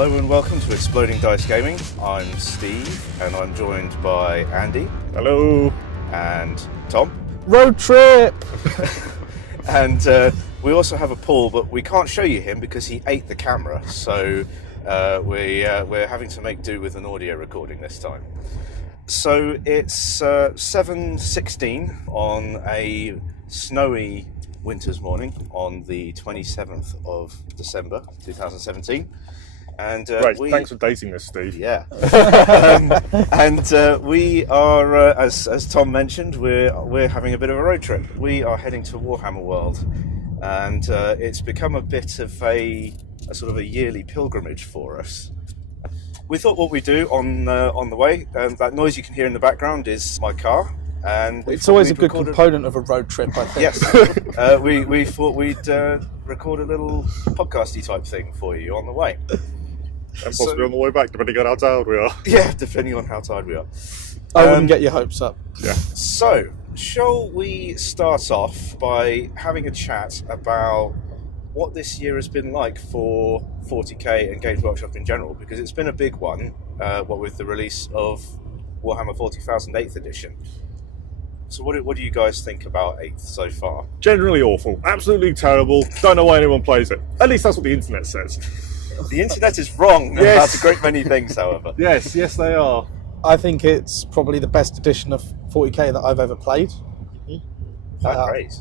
Hello and welcome to Exploding Dice Gaming. I'm Steve and I'm joined by Andy. Hello. And Tom. Road trip! And we also have a Paul, but we can't show you him because he ate the camera, so we're having to make do with an audio recording this time. So it's 7:16 on a snowy winter's morning on the 27th of December 2017. And right, thanks for dating us, Steve. Yeah. We are, as Tom mentioned, we're having a bit of a road trip. We are heading to Warhammer World, and it's become a bit of a sort of a yearly pilgrimage for us. We thought what we do on the way, that noise you can hear in the background is my car. And it's always a good component of a road trip, I think. Yes. We thought we'd record a little podcasty type thing for you on the way. And possibly on the way back, depending on how tired we are. Yeah, depending on how tired we are. I wouldn't get your hopes up. Yeah. So, shall we start off by having a chat about what this year has been like for 40k and Games Workshop in general? Because it's been a big one, what with the release of Warhammer 40,000 8th edition. So what do you guys think about 8th so far? Generally awful. Absolutely terrible. Don't know why anyone plays it. At least that's what the internet says. The internet is wrong about a great many things, however. Yes, they are. I think it's probably the best edition of 40k that I've ever played. Great.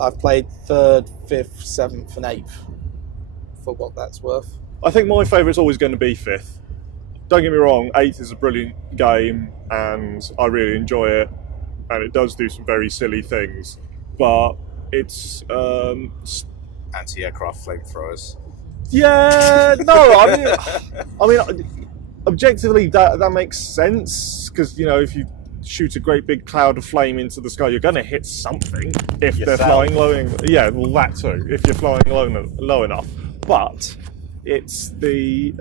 I've played 3rd, 5th, 7th and 8th, for what that's worth. I think my favourite's always going to be 5th. Don't get me wrong, 8th is a brilliant game, and I really enjoy it, and it does do some very silly things, but it's... Anti-aircraft flamethrowers. Yeah, no, I mean, objectively that makes sense, because, you know, if you shoot a great big cloud of flame into the sky, you're going to hit something if they're flying low. Yeah, well, that too, if you're flying low enough. But it's the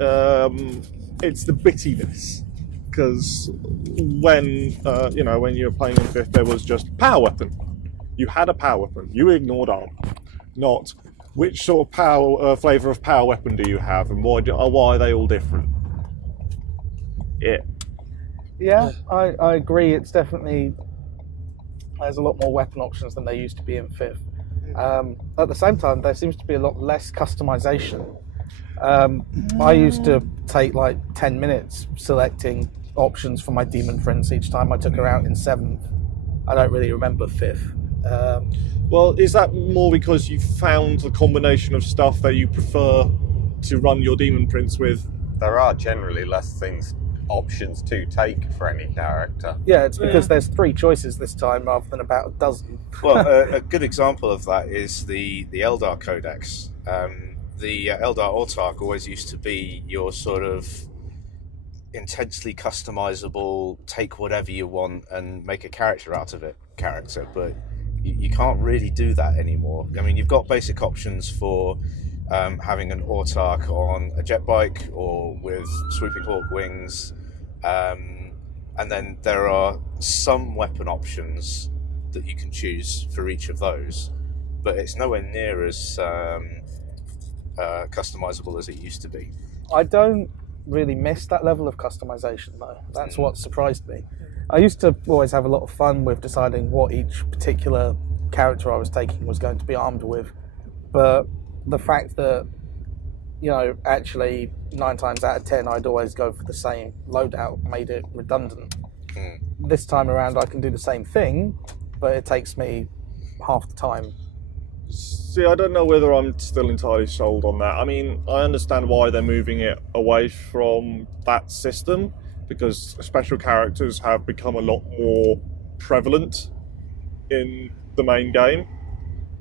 bittiness, because when you were playing in 5th, there was just power weapon. You had a power weapon. You ignored armor, not which sort of flavour of power weapon do you have, and why are they all different? Yeah, I agree. It's definitely, there's a lot more weapon options than there used to be in 5th. At the same time, there seems to be a lot less customization. I used to take like 10 minutes selecting options for my demon friends each time I took her out in 7th. I don't really remember 5th. Well, is that more because you found the combination of stuff that you prefer to run your demon prince with? There are generally less options to take for any character. Yeah, it's because there's 3 choices this time rather than about a dozen. Well, a good example of that is the Eldar Codex. The Eldar Autarch always used to be your sort of intensely customizable, take whatever you want and make a character out of it character, but you can't really do that anymore. I mean, you've got basic options for having an Autarch on a jet bike or with swooping hawk wings, and then there are some weapon options that you can choose for each of those, but it's nowhere near as customizable as it used to be. I don't really miss that level of customization though. That's what surprised me. I used to always have a lot of fun with deciding what each particular character I was taking was going to be armed with, but the fact that, you know, actually 9 times out of 10 I'd always go for the same loadout made it redundant. This time around I can do the same thing, but it takes me half the time. See, I don't know whether I'm still entirely sold on that. I mean, I understand why they're moving it away from that system, because special characters have become a lot more prevalent in the main game.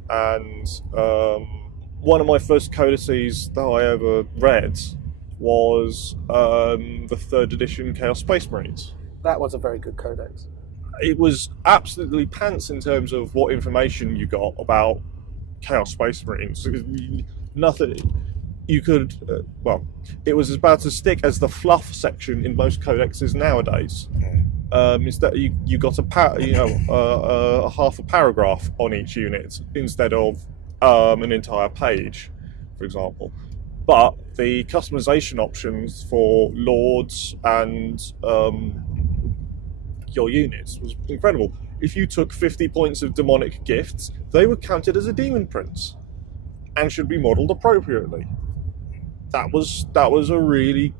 And one of my first codices that I ever read was the 3rd edition Chaos Space Marines. That was a very good codex. It was absolutely pants in terms of what information you got about Chaos Space Marines. Nothing you could, it was about as thick as the fluff section in most codexes nowadays. Instead, you got a half a paragraph on each unit instead of an entire page, for example. but the customization options for lords and your units was incredible. If you took 50 points of demonic gifts, they were counted as a demon prince and should be modelled appropriately. That was a really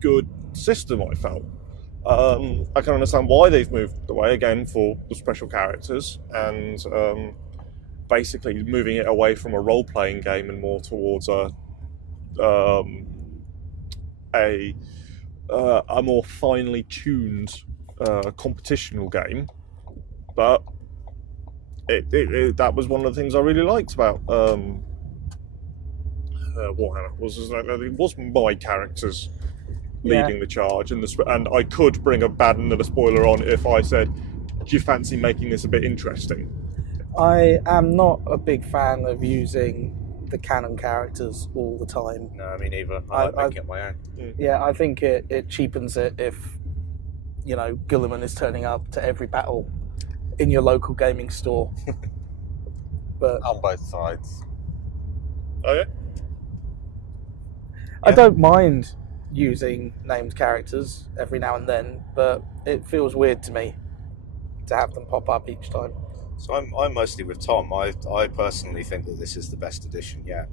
good system, I felt. I can understand why they've moved away again for the special characters and basically moving it away from a role-playing game and more towards a more finely tuned competitional game. But that was one of the things I really liked about Warhammer. It wasn't my characters leading the charge, and I could bring a bad another spoiler on if I said, "Do you fancy making this a bit interesting?" I am not a big fan of using the canon characters all the time. No, I mean either. I like making it my own. Yeah, I think it cheapens it if, you know, Gulliman is turning up to every battle in your local gaming store. But On both sides. Oh yeah. I don't mind using named characters every now and then, but it feels weird to me to have them pop up each time. So I'm mostly with Tom. I personally think that this is the best edition yet.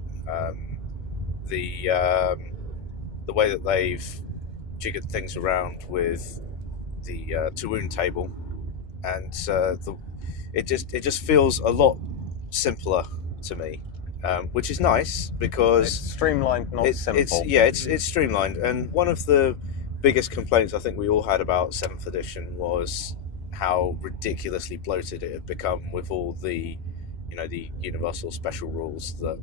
The way that they've jiggered things around with the Tawoon table, and it just feels a lot simpler to me, which is nice because It's streamlined, not simple. It's streamlined. And one of the biggest complaints I think we all had about 7th edition was how ridiculously bloated it had become with all the, you know, the universal special rules that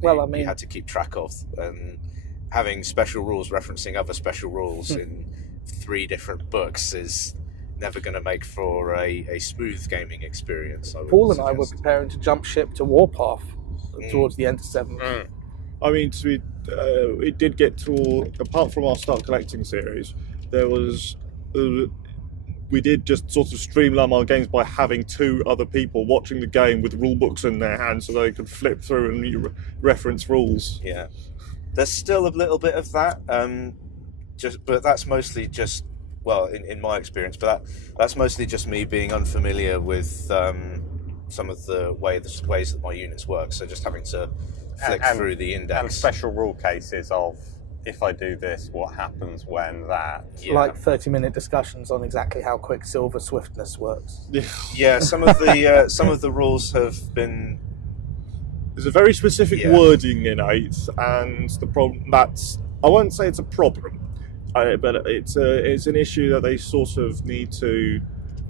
you had to keep track of, and having special rules referencing other special rules in 3 different books is never going to make for a smooth gaming experience. Paul and I were preparing to jump ship to Warpath towards the end of 7th. I mean, it did get to, apart from our Start Collecting series, there was we did just sort of streamline our games by having 2 other people watching the game with rule books in their hands so they could flip through and reference rules. Yeah, there's still a little bit of that, but that's mostly just, well, in my experience, but that's mostly just me being unfamiliar with some of the ways that my units work. So just having to flick through the index. And special rule cases of, if I do this, what happens when that? Yeah. Like 30-minute discussions on exactly how Quicksilver swiftness works. Yeah, some of the rules have been. There's a very specific wording in 8th, and the problem I won't say it's a problem, but it's an issue that they sort of need to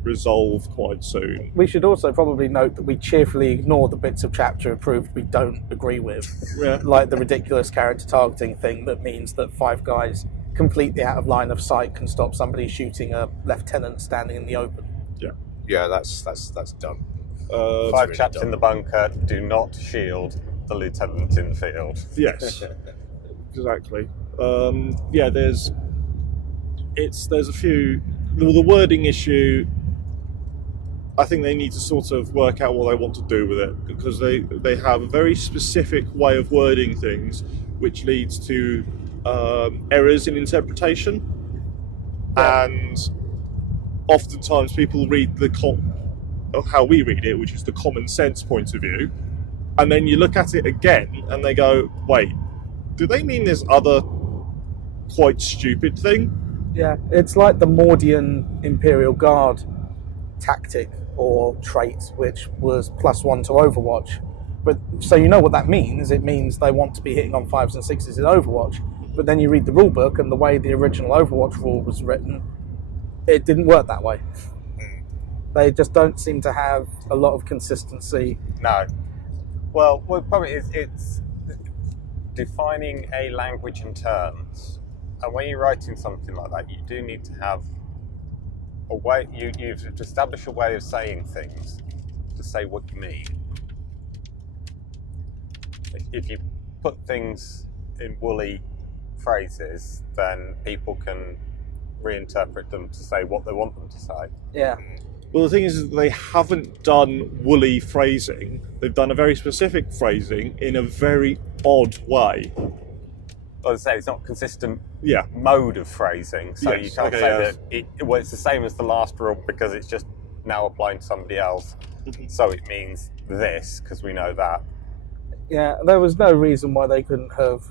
resolve quite soon. We should also probably note that we cheerfully ignore the bits of chapter approved we don't agree with, like the ridiculous character targeting thing that means that 5 guys completely out of line of sight can stop somebody shooting a lieutenant standing in the open. Yeah, that's dumb. 5 chaps in the bunker do not shield the lieutenant in the field. Yes, exactly. There's a few. The wording issue, I think they need to sort of work out what they want to do with it, because they have a very specific way of wording things, which leads to errors in interpretation, and oftentimes people read how we read it, which is the common sense point of view, and then you look at it again and they go, wait, do they mean this other quite stupid thing? Yeah, it's like the Mordian Imperial Guard tactic or trait, which was +1 to Overwatch. But so you know what that means. It means they want to be hitting on 5s and 6s in Overwatch. But then you read the rulebook, and the way the original Overwatch rule was written, it didn't work that way. They just don't seem to have a lot of consistency. No. Well, probably it's defining a language in terms. And when you're writing something like that, you do need to have a way. You've established a way of saying things to say what you mean. If you put things in woolly phrases, then people can reinterpret them to say what they want them to say. Yeah. Well, the thing is that they haven't done woolly phrasing. They've done a very specific phrasing in a very odd way. I say, it's not a consistent Yeah. mode of phrasing. So Yes, you can't okay, say yes. that it's the same as the last rule because it's just now applying to somebody else. So it means this because we know that. Yeah, there was no reason why they couldn't have,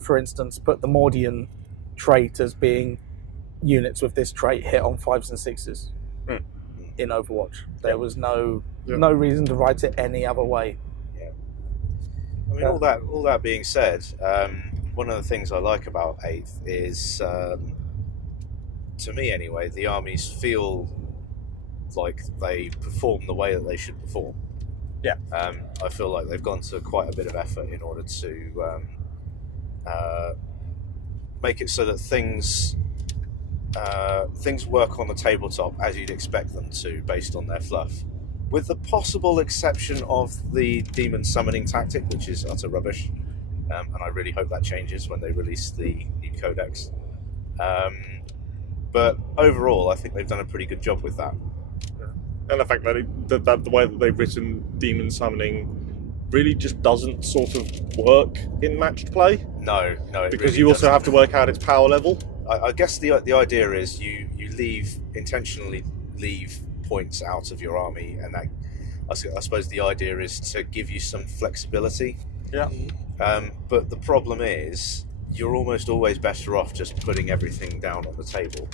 for instance, put the Mordian trait as being units with this trait hit on 5s and 6s in Overwatch. There was no reason to write it any other way. Yeah. I mean, all that being said, one of the things I like about 8th is, to me anyway, the armies feel like they perform the way that they should perform. Yeah. I feel like they've gone to quite a bit of effort in order to make it so that things work on the tabletop as you'd expect them to, based on their fluff, with the possible exception of the demon summoning tactic, which is utter rubbish, and I really hope that changes when they release the new codex. But overall, I think they've done a pretty good job with that. And the fact that the way that they've written demon summoning really just doesn't sort of work in matched play. No, it because really you also doesn't. have to work out its power level. I guess the idea is you intentionally leave points out of your army, and that I suppose the idea is to give you some flexibility. Yeah. But the problem is you're almost always better off just putting everything down on the table.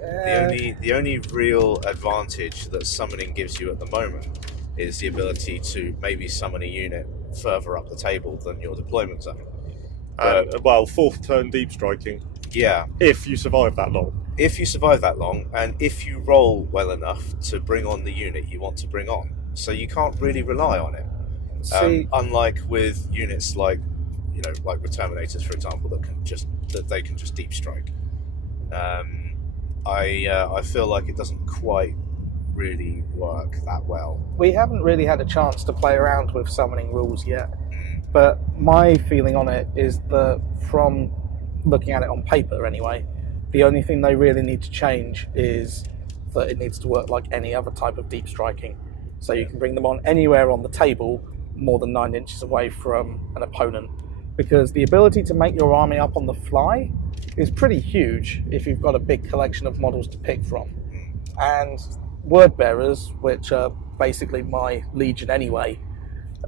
The only real advantage that summoning gives you at the moment is the ability to maybe summon a unit further up the table than your deployment zone. And, 4th turn deep striking. Yeah. If you survive that long. If you survive that long, and if you roll well enough to bring on the unit you want to bring on. So you can't really rely on it. Unlike with units like with Terminators, for example, that they can just deep strike. I feel like it doesn't quite really work that well. We haven't really had a chance to play around with summoning rules yet, but my feeling on it is that from looking at it on paper anyway, the only thing they really need to change is that it needs to work like any other type of deep striking. So you can bring them on anywhere on the table more than 9 inches away from an opponent, because the ability to make your army up on the fly is pretty huge if you've got a big collection of models to pick from. And word bearers, which are basically my legion anyway,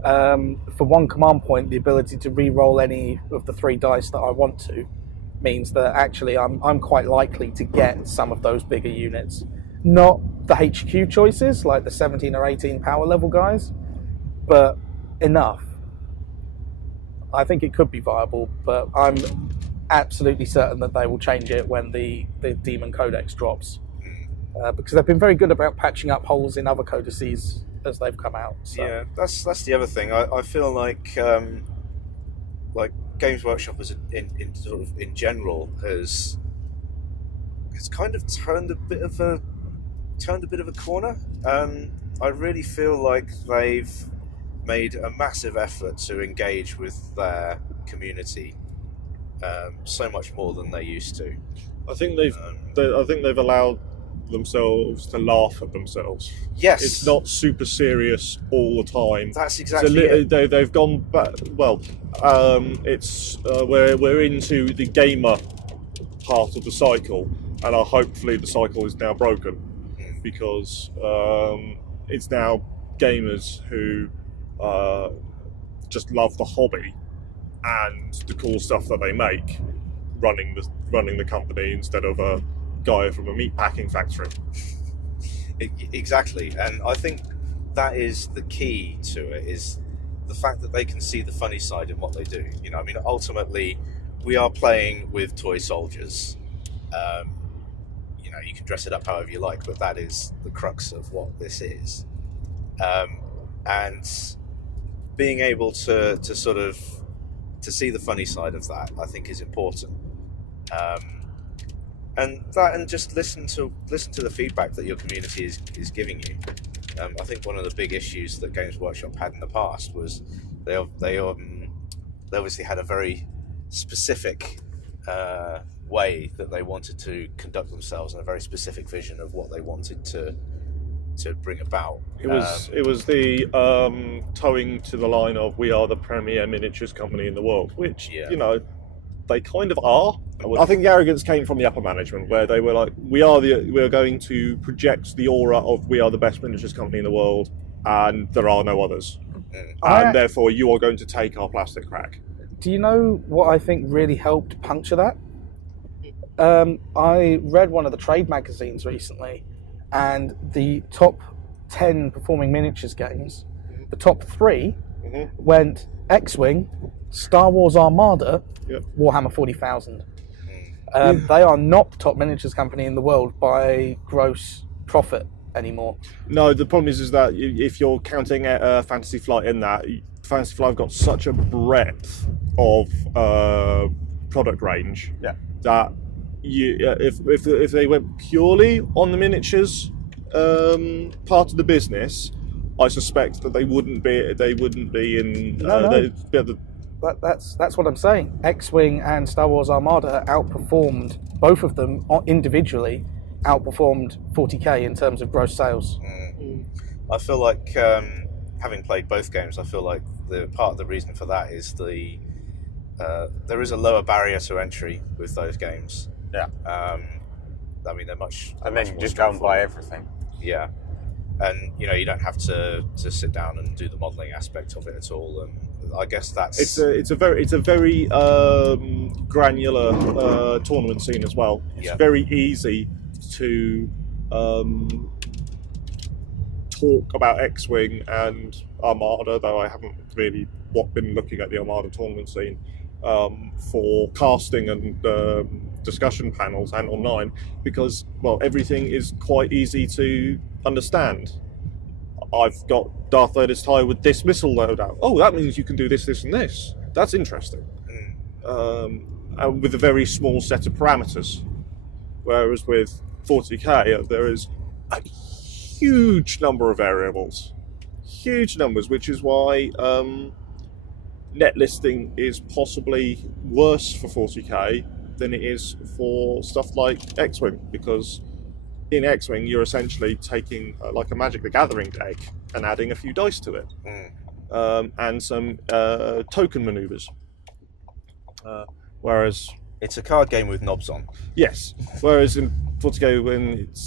for one command point, the ability to re-roll any of the 3 dice that I want to means that actually I'm quite likely to get some of those bigger units. Not the HQ choices, like the 17 or 18 power level guys, but enough. I think it could be viable, but I'm absolutely certain that they will change it when the Demon Codex drops. Because they've been very good about patching up holes in other codices as they've come out. So. Yeah, that's the other thing. I feel like Games Workshop in general has kind of turned a bit of a corner. I really feel like they've made a massive effort to engage with their community, so much more than they used to. I think they've allowed themselves to laugh at themselves. Yes, it's not super serious all the time. That's exactly it. They've gone back. Well, it's we're into the gamer part of the cycle, and hopefully the cycle is now broken, because it's now gamers who just love the hobby and the cool stuff that they make, running the company instead of a guy from a meat packing factory. Exactly, and I think that is the key to it, is the fact that they can see the funny side in what they do. I mean, ultimately, we are playing with toy soldiers. You can dress it up however you like, but that is the crux of what this is. And being able to see the funny side of that, I think, is important. And just listen to the feedback that your community is giving you. I think one of the big issues that Games Workshop had in the past was they obviously had a very specific way that they wanted to conduct themselves, and a very specific vision of what they wanted to bring about. It was the towing to the line of "we are the premier miniatures company in the world," which they kind of are. I think the arrogance came from the upper management, where they were like, we are going to project the aura of we are the best miniatures company in the world, and there are no others, and therefore you are going to take our plastic crack. Do you know what I think really helped puncture that? I read one of the trade magazines recently, and the top 10 performing miniatures games, the top 3 went X-Wing, Star Wars Armada, Warhammer 40,000. They are not the top miniatures company in the world by gross profit anymore. No, the problem is that if you're counting Fantasy Flight in that, Fantasy Flight have got such a breadth of product range that if they went purely on the miniatures part of the business, I suspect that they wouldn't be in. That's what I'm saying. X-Wing and Star Wars Armada outperformed, both of them individually outperformed 40k in terms of gross sales. I feel like, having played both games, I feel like the part of the reason for that is there is a lower barrier to entry with those games. Yeah. I mean, they're much. And then you just go and buy everything. Yeah. And you don't have to sit down and do the modelling aspect of it at all, and I guess that's it's a very granular tournament scene as well. It's very easy to talk about X-Wing and Armada, though I haven't really been looking at the Armada tournament scene for casting and discussion panels and online, because everything is quite easy to understand. I've got Darth Vader's tie with this missile loadout. Oh, that means you can do this, this, and this. That's interesting. And with a very small set of parameters. Whereas with 40k, there is a huge number of variables. Huge numbers, which is why net listing is possibly worse for 40k than it is for stuff like X-Wing, because in X-Wing you're essentially taking like a Magic the Gathering deck and adding a few dice to it, and some token maneuvers. Whereas it's a card game with knobs on. Yes. Whereas in 40k,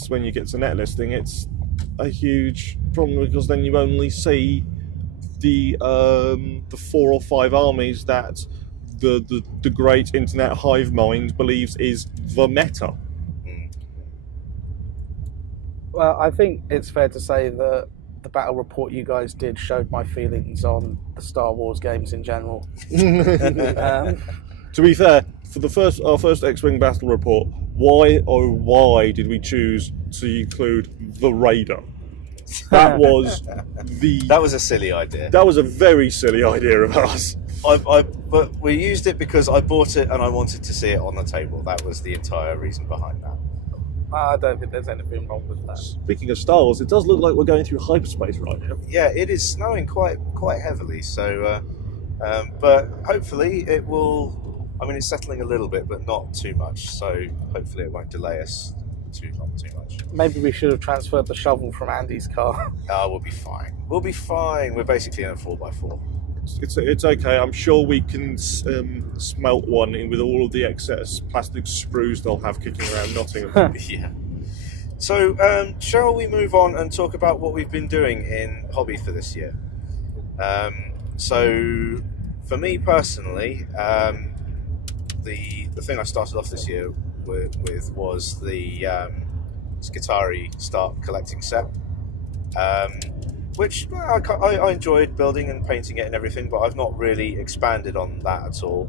when you get to net listing, it's a huge problem, because then you only see the 4 or 5 armies that the great internet hive mind believes is the meta. Well, I think it's fair to say that the battle report you guys did showed my feelings on the Star Wars games in general. To be fair, for our first X-Wing battle report, why did we choose to include the Raider? That was That was a silly idea. That was a very silly idea of ours. But we used it because I bought it and I wanted to see it on the table. That was the entire reason behind that. I don't think there's anything wrong with that. Speaking of Star Wars, it does look like we're going through hyperspace right now. Yeah, it is snowing quite heavily. So, but hopefully it will. I mean, it's settling a little bit, but not too much. So hopefully it won't delay us too much. Maybe we should have transferred the shovel from Andy's car. We'll be fine. We'll be fine. We're basically in a 4x4. It's okay. I'm sure we can smelt one in with all of the excess plastic sprues they'll have kicking around Nottingham. Yeah. So, shall we move on and talk about what we've been doing in hobby for this year? So, for me personally, the thing I started off this year with was the Skitarii Start Collecting set, which I enjoyed building and painting it and everything, but I've not really expanded on that at all.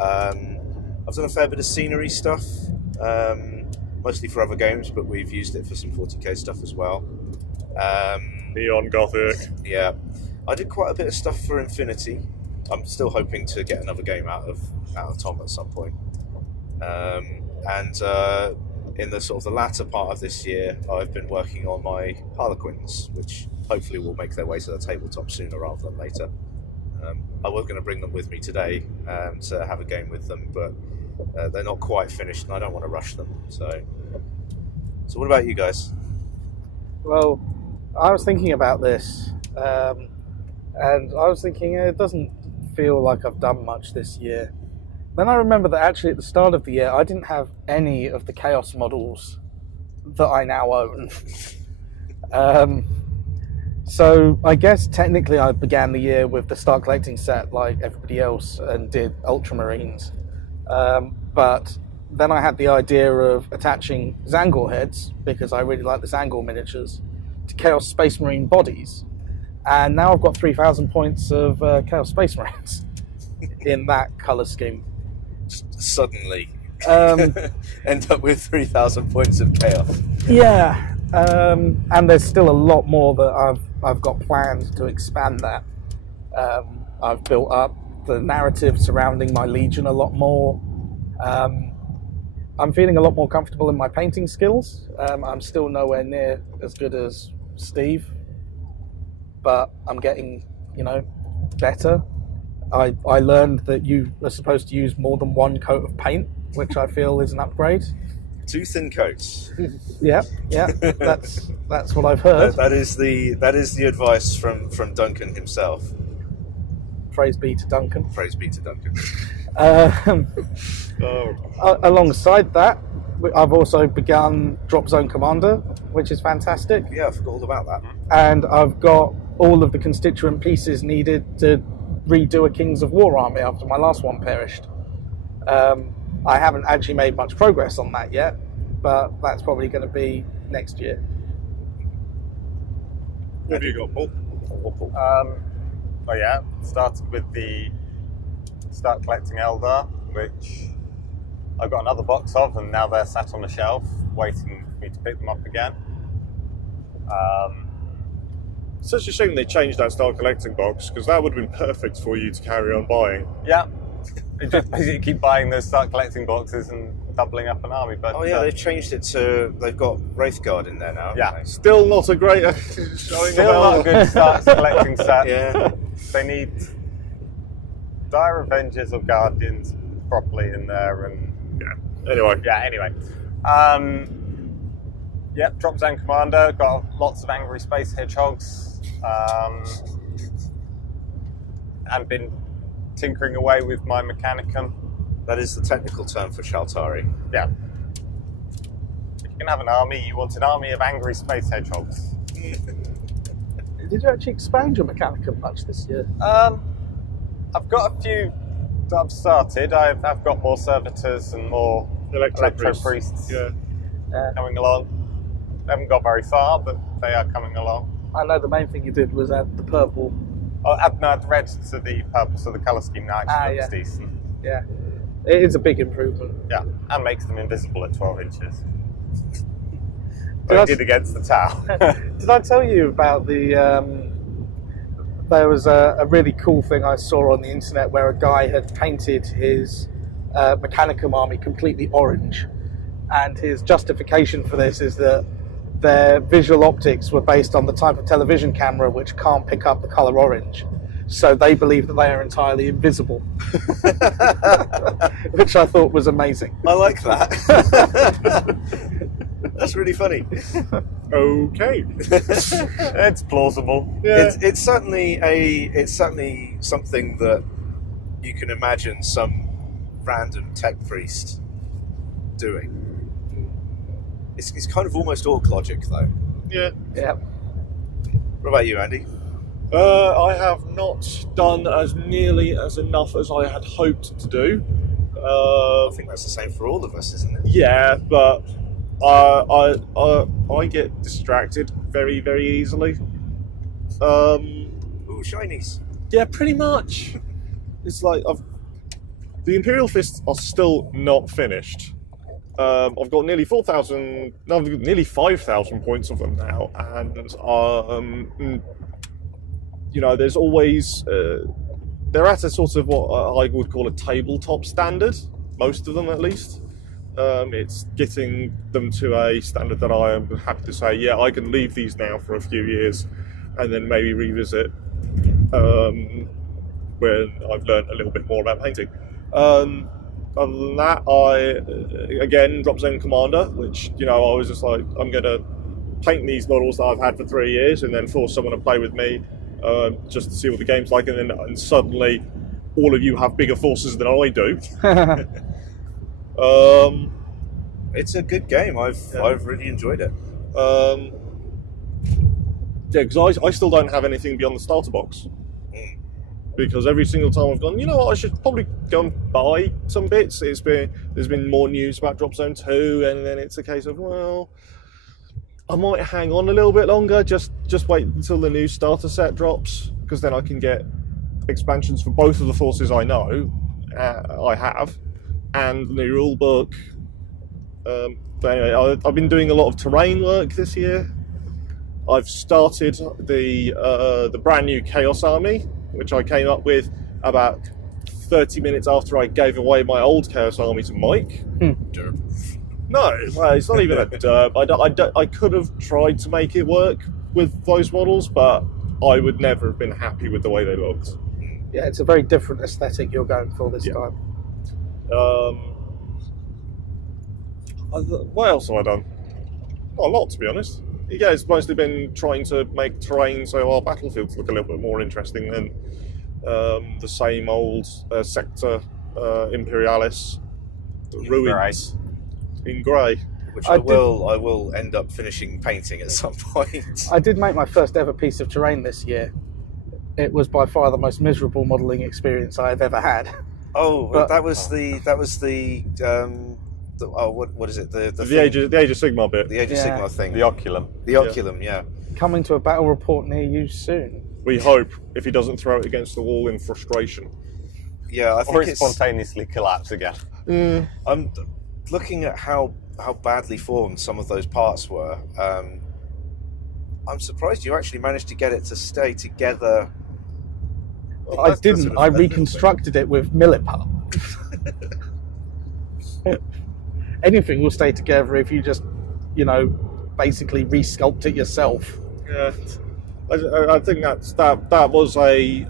I've done a fair bit of scenery stuff, mostly for other games, but we've used it for some 40k stuff as well. Neon Gothic. Yeah, I did quite a bit of stuff for Infinity. I'm still hoping to get another game out of Tom at some point. And in the sort of the latter part of this year, I've been working on my Harlequins, which hopefully will make their way to the tabletop sooner rather than later. I was going to bring them with me today to have a game with them, but they're not quite finished and I don't want to rush them. So what about you guys? Well, I was thinking about this, and I was thinking it doesn't feel like I've done much this year. Then I remember that actually at the start of the year, I didn't have any of the Chaos models that I now own. So I guess technically I began the year with the Start Collecting set like everybody else and did Ultramarines. But then I had the idea of attaching Zangor heads, because I really like the Zangor miniatures, to Chaos Space Marine bodies. And now I've got 3,000 points of Chaos Space Marines in that colour scheme. Suddenly end up with 3,000 points of chaos. Yeah, and there's still a lot more that I've got planned to expand that. I've built up the narrative surrounding my Legion a lot more. I'm feeling a lot more comfortable in my painting skills. I'm still nowhere near as good as Steve, but I'm getting, better. I learned that you are supposed to use more than one coat of paint, which I feel is an upgrade. 2 thin coats. Yeah, that's what I've heard. That is the advice from Duncan himself. Praise be to Duncan. Praise be to Duncan. Alongside that, I've also begun Drop Zone Commander, which is fantastic. Yeah, I forgot all about that. And I've got all of the constituent pieces needed to redo a Kings of War army after my last one perished. I haven't actually made much progress on that yet, but that's probably going to be next year. What have you got, Paul? Started with the Start Collecting Eldar, which I've got another box of, and now they're sat on the shelf waiting for me to pick them up again. It's such a shame they changed that Start Collecting box, because that would have been perfect for you to carry on buying. Yeah, you just basically keep buying those Start Collecting boxes and doubling up an army. But they've changed it to, they've got Wraithguard in there now. Yeah, still not a great showing. Still not a good Start Collecting set. Yeah, they need Dire Avengers or Guardians properly in there, and Anyway. Drop Zone Commander, got lots of angry space hedgehogs, and been tinkering away with my Mechanicum. that is the technical term for Shaltari. Yeah. If you can have an army, you want an army of angry space hedgehogs. Did you actually expand your Mechanicum much this year? I've got a few that I've started. I've got more servitors and more electro priests coming along. They haven't got very far, but they are coming along. I know the main thing you did was add the purple. Add the red to the purple, so the colour scheme now actually looks decent. Yeah, it is a big improvement. Yeah, and makes them invisible at 12 inches. Did I did against the tower. Did I tell you about the... there was a really cool thing I saw on the internet where a guy had painted his Mechanicum army completely orange, and his justification for this is that their visual optics were based on the type of television camera which can't pick up the colour orange. So they believe that they are entirely invisible. Which I thought was amazing. I like that. That's really funny. Okay. It's plausible. Yeah. It's certainly something that you can imagine some random tech priest doing. It's kind of almost orc logic, though. Yeah. Yeah. What about you, Andy? I have not done as nearly as enough as I had hoped to do. I think that's the same for all of us, isn't it? Yeah, but I get distracted very, very easily. Ooh, shinies. Yeah, pretty much. It's like the Imperial Fists are still not finished. I've got nearly 5,000 points of them now, and there's always they're at a sort of what I would call a tabletop standard, most of them at least. It's getting them to a standard that I am happy to say, yeah, I can leave these now for a few years and then maybe revisit when I've learned a little bit more about painting. Other than that, I again Drop Zone Commander, which I was just like, I'm going to paint these models that I've had for 3 years and then force someone to play with me just to see what the game's like, and suddenly all of you have bigger forces than I do. It's a good game. I've really enjoyed it. Yeah, because I still don't have anything beyond the starter box. Because every single time I've gone, you know what, I should probably go and buy some bits. There's been more news about Drop Zone 2, and then it's a case of, well, I might hang on a little bit longer, just wait until the new starter set drops, because then I can get expansions for both of the forces I know I have, and the new rule book. But anyway, I've been doing a lot of terrain work this year. I've started the brand new Chaos Army, which I came up with about 30 minutes after I gave away my old Chaos Army to Mike. Derp. No, well, it's not even a derp. I could have tried to make it work with those models, but I would never have been happy with the way they looked. Yeah, it's a very different aesthetic you're going for this time. What else have I done? Not a lot, to be honest. Yeah, it's mostly been trying to make terrain so our battlefields look a little bit more interesting than the same old sector Imperialis ruins in grey. Which I will end up finishing painting at some point. I did make my first ever piece of terrain this year. It was by far the most miserable modelling experience I have ever had. Oh, but that was the what is it? The Age of Sigmar bit. The Age of Sigmar thing. The Oculum. The Oculum, yeah. Coming to a battle report near you soon. We hope, if he doesn't throw it against the wall in frustration. Yeah, I think or it spontaneously collapse again. I'm looking at how badly formed some of those parts were. I'm surprised you actually managed to get it to stay together. Well, I didn't. I reconstructed it with Milliput. Anything will stay together if you just, basically re-sculpt it yourself. Yeah, I think that was a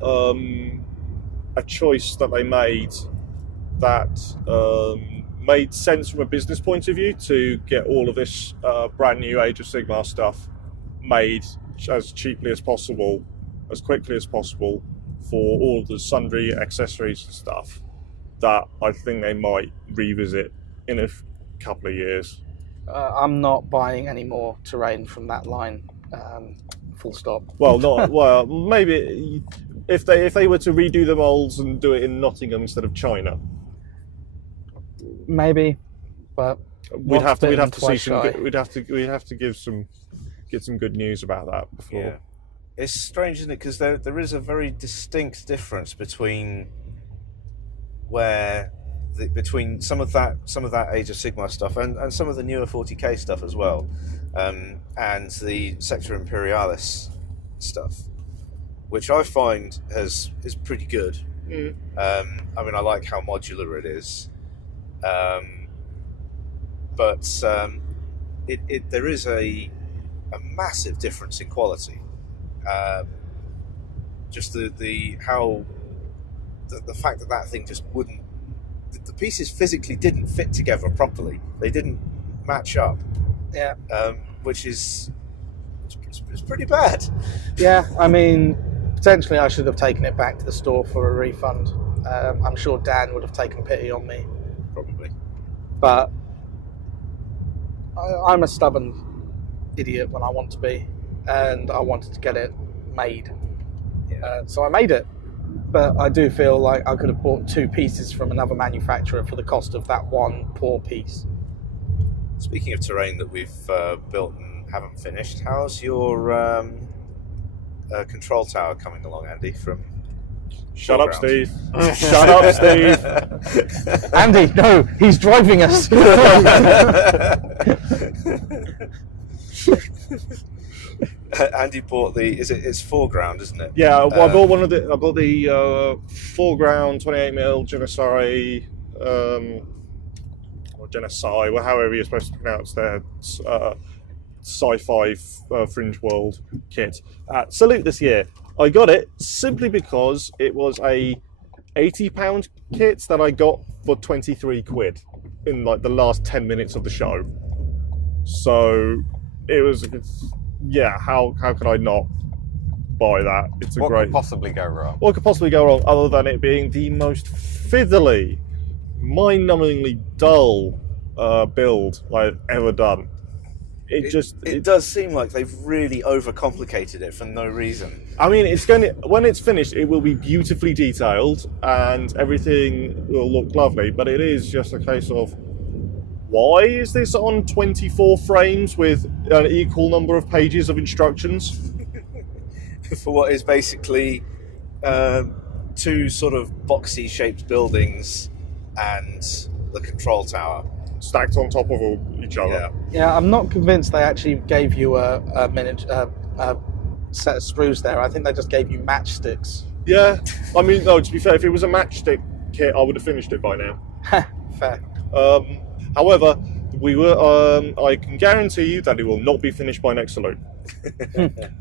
choice that they made that made sense from a business point of view to get all of this brand new Age of Sigmar stuff made as cheaply as possible, as quickly as possible, for all of the sundry accessories and stuff that I think they might revisit in a couple of years. I'm not buying any more terrain from that line. Full stop. Well, maybe if they were to redo the molds and do it in Nottingham instead of China, maybe, but we'd have to get some good news about that before. Yeah. It's strange, isn't it? Because there is a very distinct difference between between some of that Age of Sigmar stuff and some of the newer 40k stuff as well, and the Sector Imperialis stuff, which I find is pretty good. I mean, I like how modular it is, but there is a massive difference in quality. Just the fact that thing just wouldn't. The pieces physically didn't fit together properly. They didn't match up. Yeah. Which is it's pretty bad. Yeah, I mean, potentially I should have taken it back to the store for a refund. I'm sure Dan would have taken pity on me. Probably. But I'm a stubborn idiot when I want to be, and I wanted to get it made. Yeah. So I made it. But I do feel like I could have bought two pieces from another manufacturer for the cost of that one poor piece. Speaking of terrain that we've built and haven't finished, how's your control tower coming along, Andy? Shut up, Steve. Shut up, Steve. Andy, no, he's driving us. Andy bought it's foreground, isn't it? Yeah, well, I bought the foreground 28mm Janissary, or Janissai, well, however you're supposed to pronounce their sci-fi Fringe World kit. Salute this year. I got it simply because it was a £80 kit that I got for 23 quid in like the last 10 minutes of the show. So it was, yeah, how could I not buy that. It's a What great. could possibly go wrong? What could possibly go wrong other than it being the most fiddly, mind-numbingly dull build I've ever done? It does seem like they've really overcomplicated it for no reason. I mean, when it's finished, it will be beautifully detailed and everything will look lovely. But it is just a case of, why is this on 24 frames with an equal number of pages of instructions? For what is basically two sort of boxy shaped buildings and the control tower Stacked on top of each other. Yeah. Yeah, I'm not convinced they actually gave you a set of sprues there. I think they just gave you matchsticks. Yeah, I mean, no, to be fair, if it was a matchstick kit, I would have finished it by now. Fair. However, I can guarantee you that it will not be finished by next salute.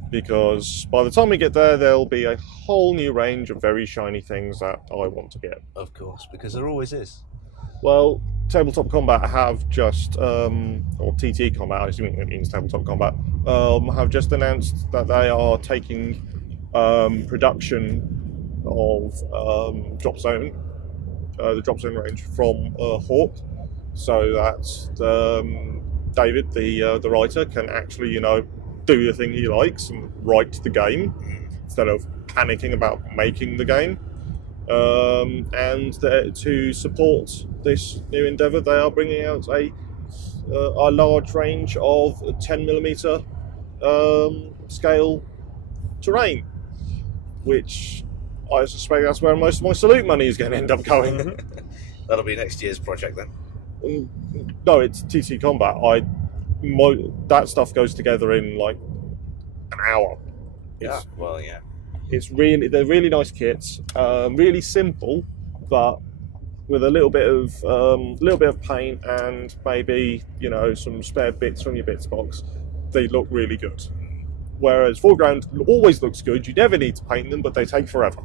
Because by the time we get there, there'll be a whole new range of very shiny things that I want to get. Of course, because there always is. Well, Tabletop Combat have just, or TT Combat, I assume it means Tabletop Combat, have just announced that they are taking production of Drop Zone, the Drop Zone range from Hawk, so that David, the writer, can actually, do the thing he likes and write the game instead of panicking about making the game. And to support this new endeavour, they are bringing out a large range of 10mm scale terrain, which I suspect that's where most of my salute money is going to end up going. That'll be next year's project then. No, it's TT Combat. That stuff goes together in like an hour. Yeah. Well, yeah. They're really nice kits, really simple, but with a little bit of paint and maybe some spare bits from your bits box. They look really good. Whereas foreground always looks good. You never need to paint them, but they take forever.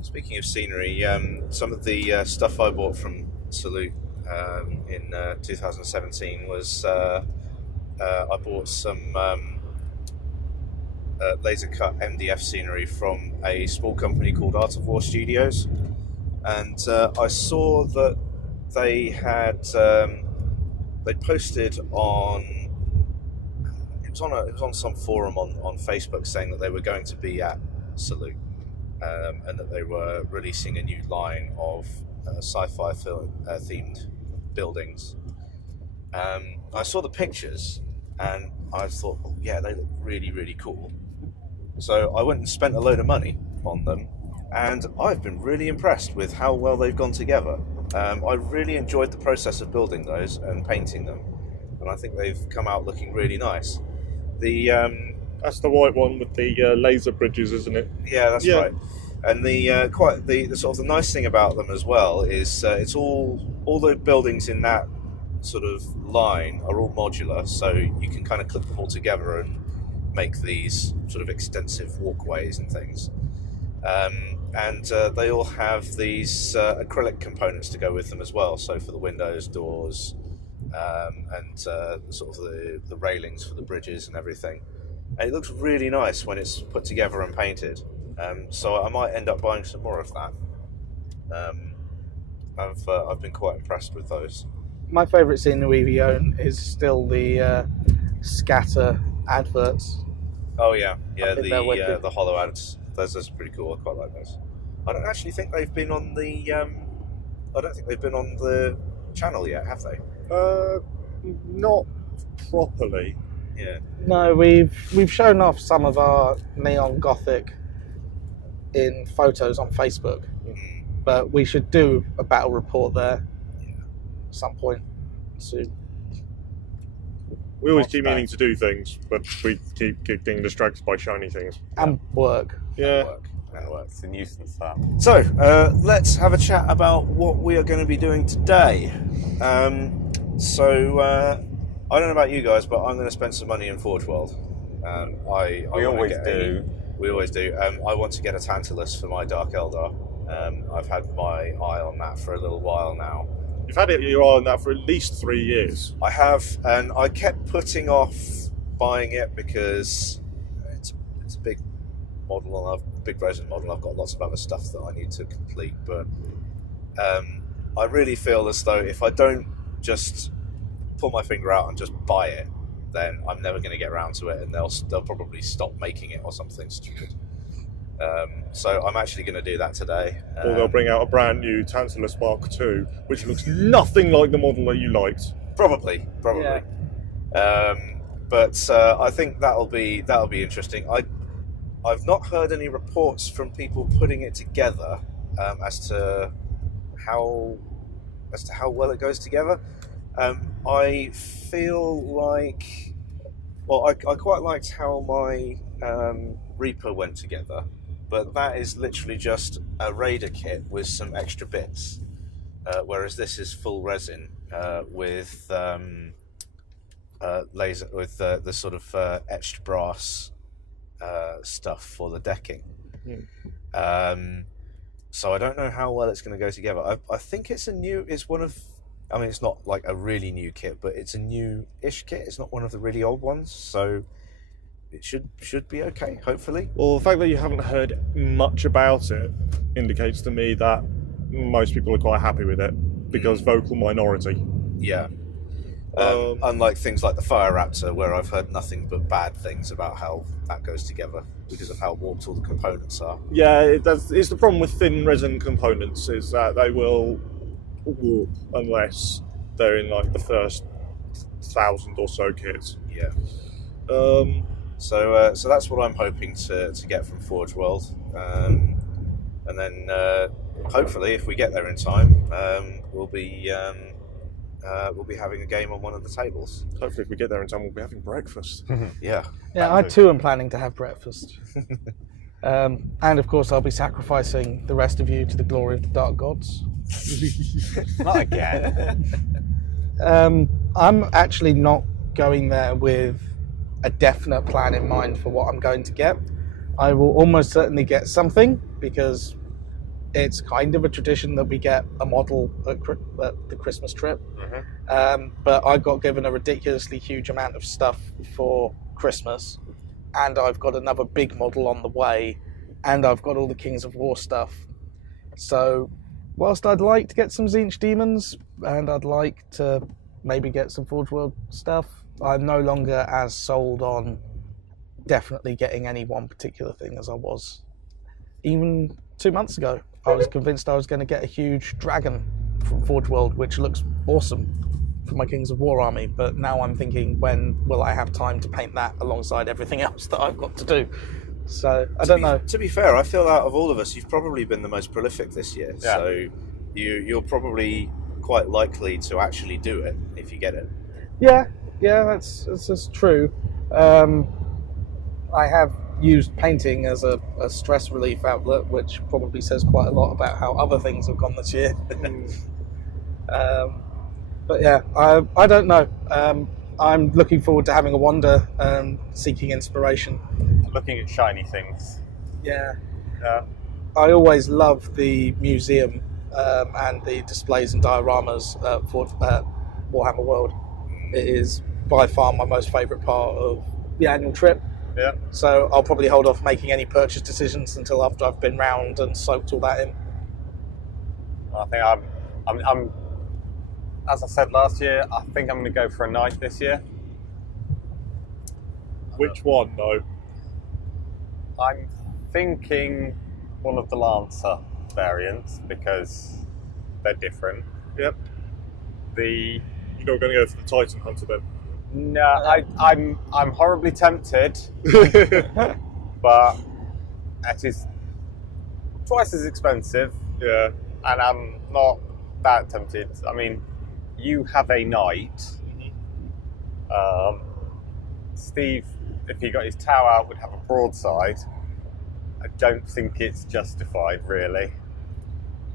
Speaking of scenery, some of the stuff I bought from Salute in 2017 was I bought some laser cut MDF scenery from a small company called Art of War Studios, and I saw that they had they posted on it was on some forum on Facebook saying that they were going to be at Salute, and that they were releasing a new line of sci-fi themed buildings. I saw the pictures and I thought, oh, yeah, they look really, really cool. So I went and spent a load of money on them, and I've been really impressed with how well they've gone together. I really enjoyed the process of building those and painting them, and I think they've come out looking really nice. That's the white one with the laser bridges, isn't it? Yeah, that's right. And the sort of the nice thing about them as well is it's all the buildings in that sort of line are all modular, so you can kind of clip them all together and make these sort of extensive walkways and things. And they all have these acrylic components to go with them as well. So for the windows, doors, and sort of the railings for the bridges and everything. And it looks really nice when it's put together and painted. So I might end up buying some more of that. I've been quite impressed with those. My favourite scenery we own is still the Scatter adverts. Oh yeah, the the hollow ads. Those are pretty cool. I quite like those. I don't actually think they've been on the. I don't think they've been on the channel yet, have they? Not properly. Yeah. No, we've shown off some of our neon gothic in photos on Facebook, but we should do a battle report there at some point soon. We always keep meaning to do things, but we keep getting distracted by shiny things. And work. Yeah. Work. It's a nuisance, that. So, let's have a chat about what we are going to be doing today. I don't know about you guys, but I'm going to spend some money in Forge World. We always do. We always do. I want to get a Tantalus for my Dark Eldar. I've had my eye on that for a little while now. You've had your eye on that for at least 3 years. I have, and I kept putting off buying it because it's a model and big resin model. I've got lots of other stuff that I need to complete, but I really feel as though if I don't just pull my finger out and just buy it, then I'm never going to get around to it, and they'll probably stop making it or something stupid. So I'm actually going to do that today. Or they'll bring out a brand new Tantalus Mark II, which looks nothing like the model that you liked. Probably. Yeah. But I think that'll be interesting. I've not heard any reports from people putting it together as to how well it goes together. I feel like, well, I quite liked how my Reaper went together, but that is literally just a Raider kit with some extra bits, whereas this is full resin with laser, with the sort of etched brass stuff for the decking. So I don't know how well it's going to go together. I think it's one of, I mean, it's not like a really new kit, but it's a new-ish kit. It's not one of the really old ones, so it should be okay, hopefully. Well, the fact that you haven't heard much about it indicates to me that most people are quite happy with it, because vocal minority. Yeah. Unlike things like the Fire Raptor, where I've heard nothing but bad things about how that goes together because of how warped all the components are. Yeah, it's the problem with thin resin components, is that they will warp unless they're in like the first 1,000 or so kits. Yeah. So that's what I'm hoping to get from Forge World, and then hopefully, if we get there in time, we'll be having a game on one of the tables. Hopefully, if we get there in time, we'll be having breakfast. Yeah. Yeah, I too am planning to have breakfast. And of course, I'll be sacrificing the rest of you to the glory of the Dark Gods. Not again. I'm actually not going there with a definite plan in mind for what I'm going to get. I will almost certainly get something, because it's kind of a tradition that we get a model at the Christmas trip. But I got given a ridiculously huge amount of stuff for Christmas, and I've got another big model on the way, and I've got all the Kings of War stuff. So whilst I'd like to get some Tzeentch Demons, and I'd like to maybe get some Forge World stuff, I'm no longer as sold on definitely getting any one particular thing as I was even 2 months ago. I was convinced I was going to get a huge dragon from Forge World, which looks awesome for my Kings of War army, but now I'm thinking, when will I have time to paint that alongside everything else that I've got to do? So I don't know. To be fair, I feel out of all of us, you've probably been the most prolific this year. Yeah. So you're probably quite likely to actually do it if you get it. Yeah, that's true. I have used painting as a stress relief outlet, which probably says quite a lot about how other things have gone this year. But yeah, I don't know. I'm looking forward to having a wander, seeking inspiration. Looking at shiny things. Yeah. I always love the museum and the displays and dioramas for Warhammer World. It is by far my most favourite part of the annual trip. Yeah. So I'll probably hold off making any purchase decisions until after I've been round and soaked all that in. I think I'm as I said last year, I think I'm going to go for a knight this year. Which one, though? I'm thinking one of the Lancer variants, because they're different. Yep. You're not going to go for the Titan Hunter then? No, I'm horribly tempted, but it is twice as expensive. Yeah. And I'm not that tempted. I mean, you have a knight. Steve, if he got his tower out, would have a broadside. I don't think it's justified, really.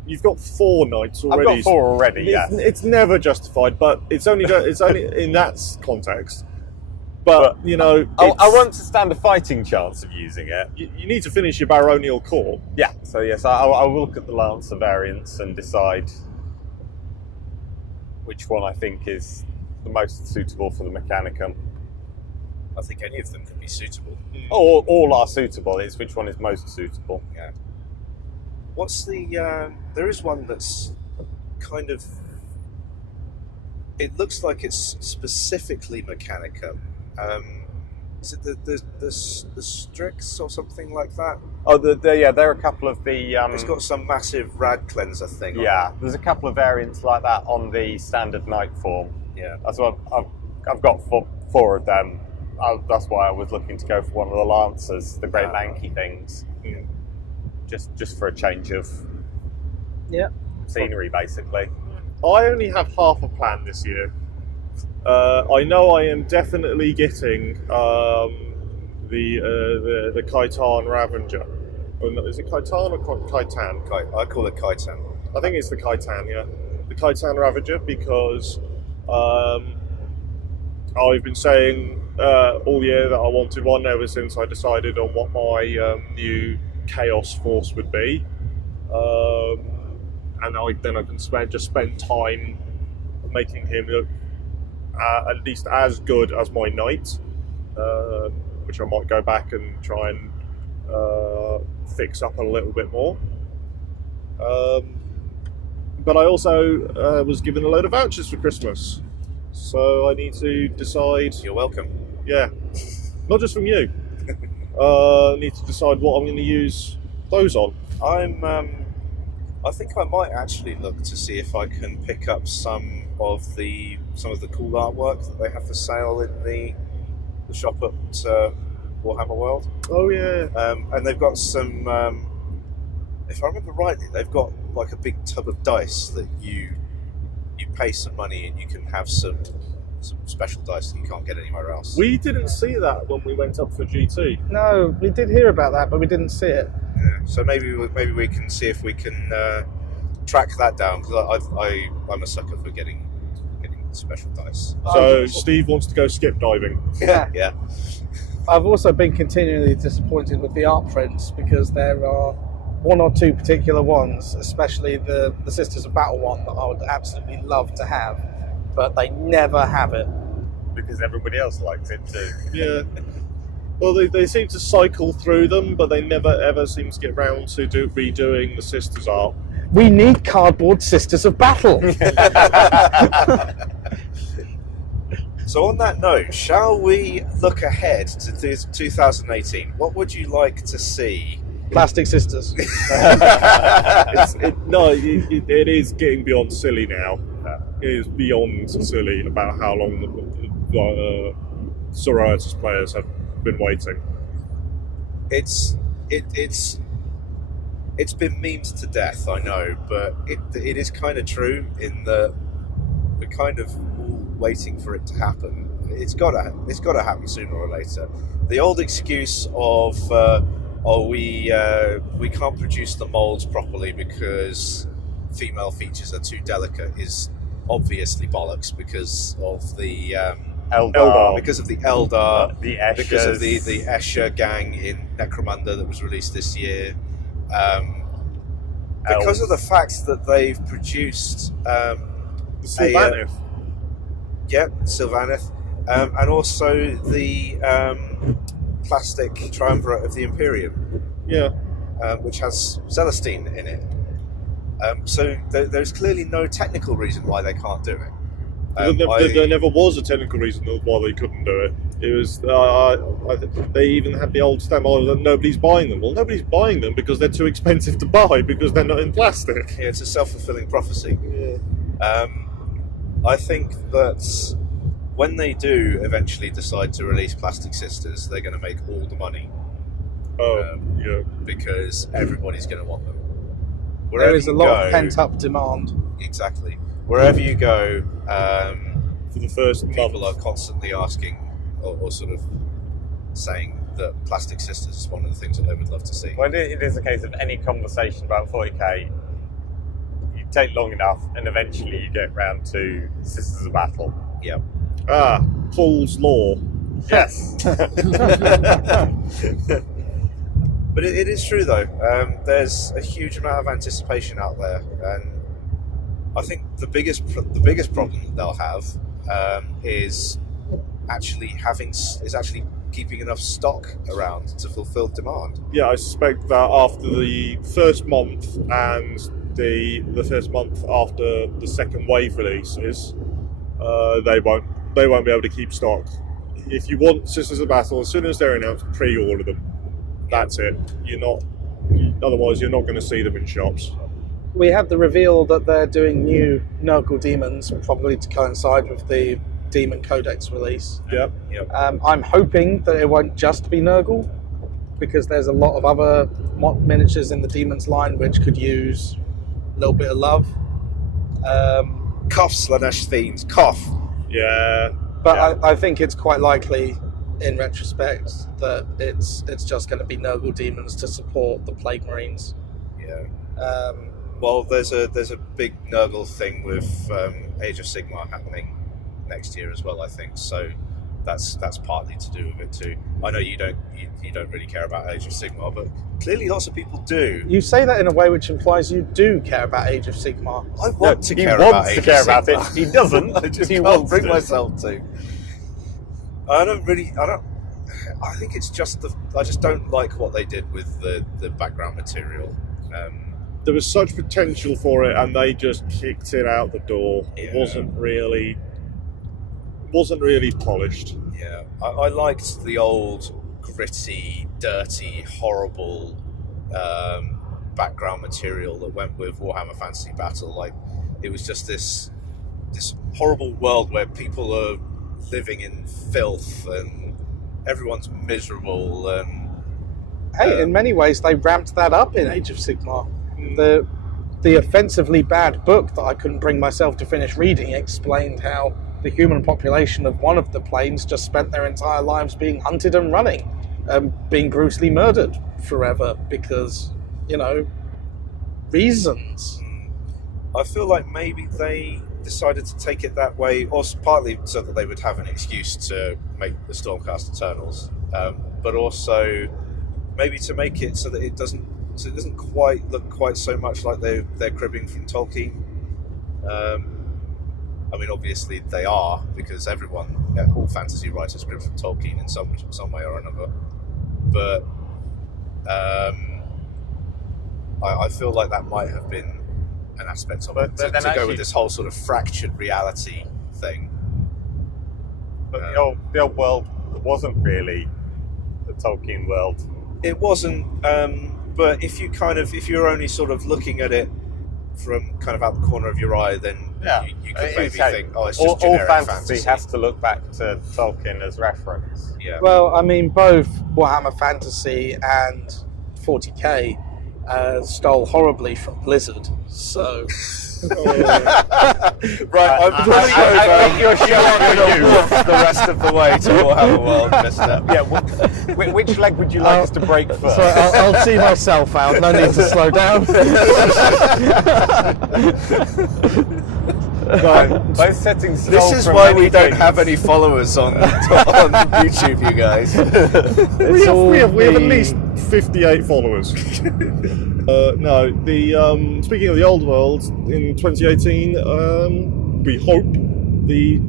You've got 4 knights already. I've got 4 already, yeah. It's never justified, but it's only in that context. But you know, I want to stand a fighting chance of using it. You need to finish your baronial core. Yeah, so yes, I will look at the Lancer variants and decide which one I think is the most suitable for the Mechanicum. I think any of them could be suitable. All are suitable. It's which one is most suitable. Yeah. What's the? There is one that's kind of. It looks like it's specifically Mechanica. Is it the Strix or something like that? Oh, there are a couple of the. It's got some massive rad cleanser thing. Yeah, there's a couple of variants like that on the standard night form. Yeah. That's what I've got four of them. That's why I was looking to go for one of the Lancers, the great lanky things. Mm. Just for a change of scenery, basically. I only have half a plan this year. I know I am definitely getting the Khitan Ravager. Oh, no, is it Khitan or Khitan? I call it Khitan. I think it's the Khitan, yeah. The Khitan Ravager, because I've been saying all year that I wanted one ever since I decided on what my new Chaos Force would be. And then I can spend time making him look at least as good as my Knight, which I might go back and try and fix up a little bit more. But I also was given a load of vouchers for Christmas, so I need to decide. You're welcome. Yeah, not just from you. I need to decide what I'm going to use those on. I think I might actually look to see if I can pick up some of the cool artwork that they have for sale in the shop at Warhammer World. Oh yeah. And they've got some. If I remember rightly, they've got like a big tub of dice that you pay some money and you can have some special dice that you can't get anywhere else. We didn't see that when we went up for GT. No, we did hear about that, but we didn't see it. Yeah. So maybe we can see if we can track that down, because I'm a sucker for getting special dice. So Steve wants to go skip diving. Yeah. I've also been continually disappointed with the art prints, because there are one or two particular ones, especially the Sisters of Battle one, that I would absolutely love to have, but they never have it. Because everybody else likes it too. Yeah. Well, they seem to cycle through them, but they never ever seem to get round to redoing the Sisters art. We need cardboard Sisters of Battle. So on that note, shall we look ahead to 2018? What would you like to see? Plastic Sisters. It is getting beyond silly now. It is beyond silly about how long the Sororitas players have been waiting. It's been memed to death, I know, but it is kind of true in that we're kind of all waiting for it to happen. It's got to happen sooner or later. The old excuse of we can't produce the molds properly because female features are too delicate is obviously bollocks, because of the Eldar. because of the Eldar, the Eshers. because of the Escher gang in Necromunda that was released this year, because of the fact that they've produced Sylvaneth. Sylvaneth, and also the plastic triumvirate of the Imperium, which has Celestine in it. So there's clearly no technical reason why they can't do it. There never was a technical reason why they couldn't do it. It was they even had the old stem that nobody's buying them. Well, nobody's buying them because they're too expensive to buy, because they're not in plastic. Yeah, it's a self-fulfilling prophecy. Yeah. I think that when they do eventually decide to release Plastic Sisters, they're going to make all the money. Because everybody's going to want them. There is a lot of pent-up demand. Exactly. Wherever you go, For the first people month. are constantly asking or sort of saying that Plastic Sisters is one of the things that they would love to see. Well, it is a case of any conversation about 40k, you take long enough and eventually you get round to Sisters of Battle. Yeah. Paul's Law. Yes. But it is true though. There's a huge amount of anticipation out there, and I think the biggest problem that they'll have is actually keeping enough stock around to fulfill demand. Yeah, I suspect that after the first month and the first month after the second wave releases, they won't be able to keep stock. If you want Sisters of Battle, as soon as they're announced, pre-order them. That's it. Otherwise, you're not going to see them in shops. We had the reveal that they're doing new Nurgle demons, probably to coincide with the Demon Codex release. Yep. I'm hoping that it won't just be Nurgle, because there's a lot of other miniatures in the Demons line which could use a little bit of love. Cough, Slaanesh Fiends, cough. Yeah. But yeah. I think it's quite likely, in retrospect, that it's just going to be Nurgle demons to support the Plague Marines. Yeah. Well, there's a big Nurgle thing with Age of Sigmar happening next year as well, I think. So that's partly to do with it too. I know you don't really care about Age of Sigmar, but clearly lots of people do. You say that in a way which implies you do care about Age of Sigmar. I want to care about Age of Sigmar. It. He doesn't. I just he can't wants bring to. myself to. I think it's just I just don't like what they did with the background material. There was such potential for it, and they just kicked it out the door. Yeah. It wasn't really polished. Yeah, I liked the old gritty, dirty, horrible background material that went with Warhammer Fantasy Battle. Like, it was just this horrible world where people are living in filth and everyone's miserable. And hey, in many ways, they ramped that up in Age of Sigmar. The offensively bad book that I couldn't bring myself to finish reading explained how the human population of one of the planes just spent their entire lives being hunted and running, being brutally murdered forever because, reasons. I feel like maybe they decided to take it that way, or partly so that they would have an excuse to make the Stormcast Eternals, but also maybe to make it so that it doesn't quite look quite so much like they're cribbing from Tolkien. I mean, obviously they are, because all fantasy writers crib from Tolkien in some way or another. But I feel like that might have been an aspect of it, to go with this whole sort of fractured reality thing. But the old world wasn't really the Tolkien world. It wasn't, but if you're only sort of looking at it from kind of out the corner of your eye, then you could maybe think, it's just generic all fantasy has to look back to Tolkien as reference. Yeah. Well, I mean, both Warhammer Fantasy and 40k stole horribly from Blizzard, so... Right, I'm pulling over. I think you're showing you the rest of the way to Warhammer World, mister. Yeah, which leg would you like us to break first? So I'll see myself out, no need to slow down. Both settings. This is why we don't have any followers on YouTube, you guys. We have at least 58 followers. Speaking of the old world, in 2018, we hope the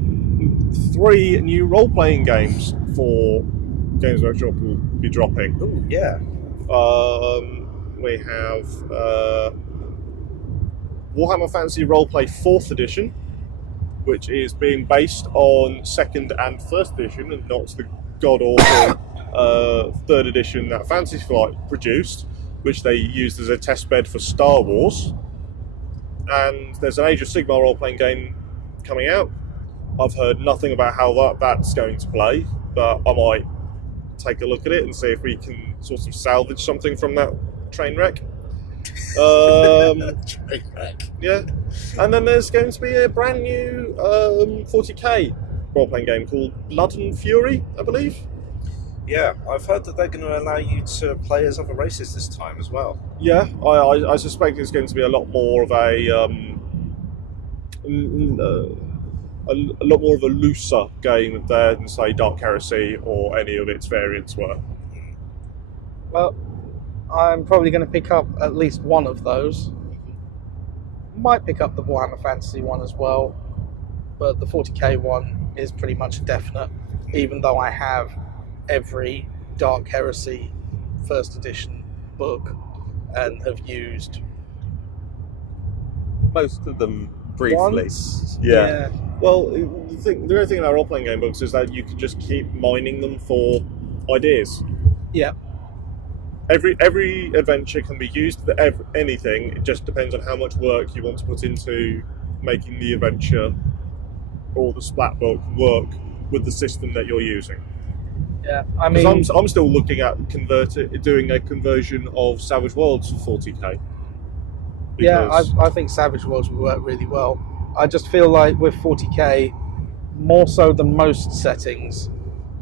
3 new role-playing games for Games Workshop will be dropping. Ooh, yeah. We have Warhammer Fantasy Roleplay 4th edition, which is being based on 2nd and 1st edition, and not the god-awful 3rd edition that Fantasy Flight produced, which they used as a testbed for Star Wars. And there's an Age of Sigmar role-playing game coming out. I've heard nothing about how that's going to play, but I might take a look at it and see if we can sort of salvage something from that train wreck. Train wreck. Yeah. And then there's going to be a brand new 40k role-playing game called Blood and Fury, I believe. Yeah, I've heard that they're going to allow you to play as other races this time as well. Yeah, I suspect it's going to be a lot more of a lot more of a looser game than, say, Dark Heresy or any of its variants were. Well, I'm probably going to pick up at least one of those. Might pick up the Warhammer Fantasy one as well, but the 40k one is pretty much definite. even though I have every Dark Heresy first edition book and have used Most of them briefly. once. Yeah. Well, the only thing about role-playing game books is that you can just keep mining them for ideas. Yeah. Every adventure can be used for anything. It just depends on how much work you want to put into making the adventure or the splat book work with the system that you're using. Yeah, I Because mean, I'm still looking at doing a conversion of Savage Worlds for 40k. yeah, Because- I think Savage Worlds would work really well. I just feel like with 40k, more so than most settings,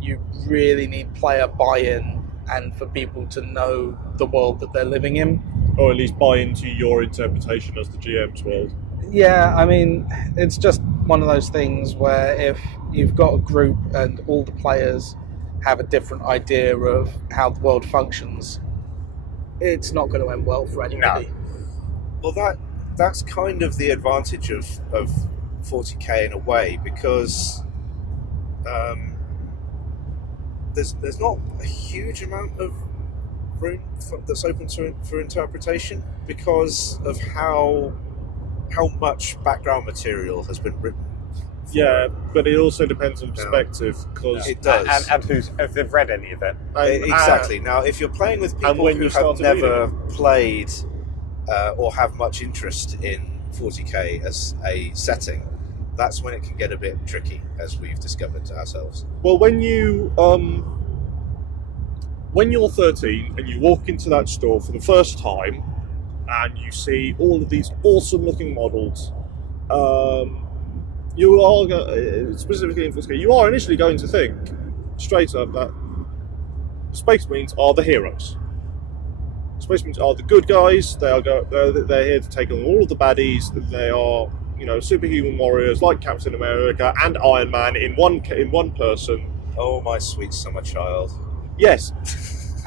you really need player buy-in and for people to know the world that they're living in. or at least buy into your interpretation as the GM's world. Yeah, I mean, it's just one of those things where if you've got a group and all the players have a different idea of how the world functions, it's not going to end well for anybody. Well, that's kind of the advantage of 40k in a way, because there's not a huge amount of room that's open for interpretation because of how much background material has been written. Yeah, but it also depends on perspective, because It does. And if they've read any of it. Exactly. Now, if you're playing with people when who you have started never played or have much interest in 40k as a setting, that's when it can get a bit tricky, as we've discovered ourselves. Well, when you're 13 and you walk into that store for the first time and you see all of these awesome looking models, you are, specifically in 40k, you are initially going to think straight up that Space Marines are the heroes. Space Marines are the good guys. They're here to take on all of the baddies. They are, superhuman warriors like Captain America and Iron Man in one person. Oh, my sweet summer child. Yes,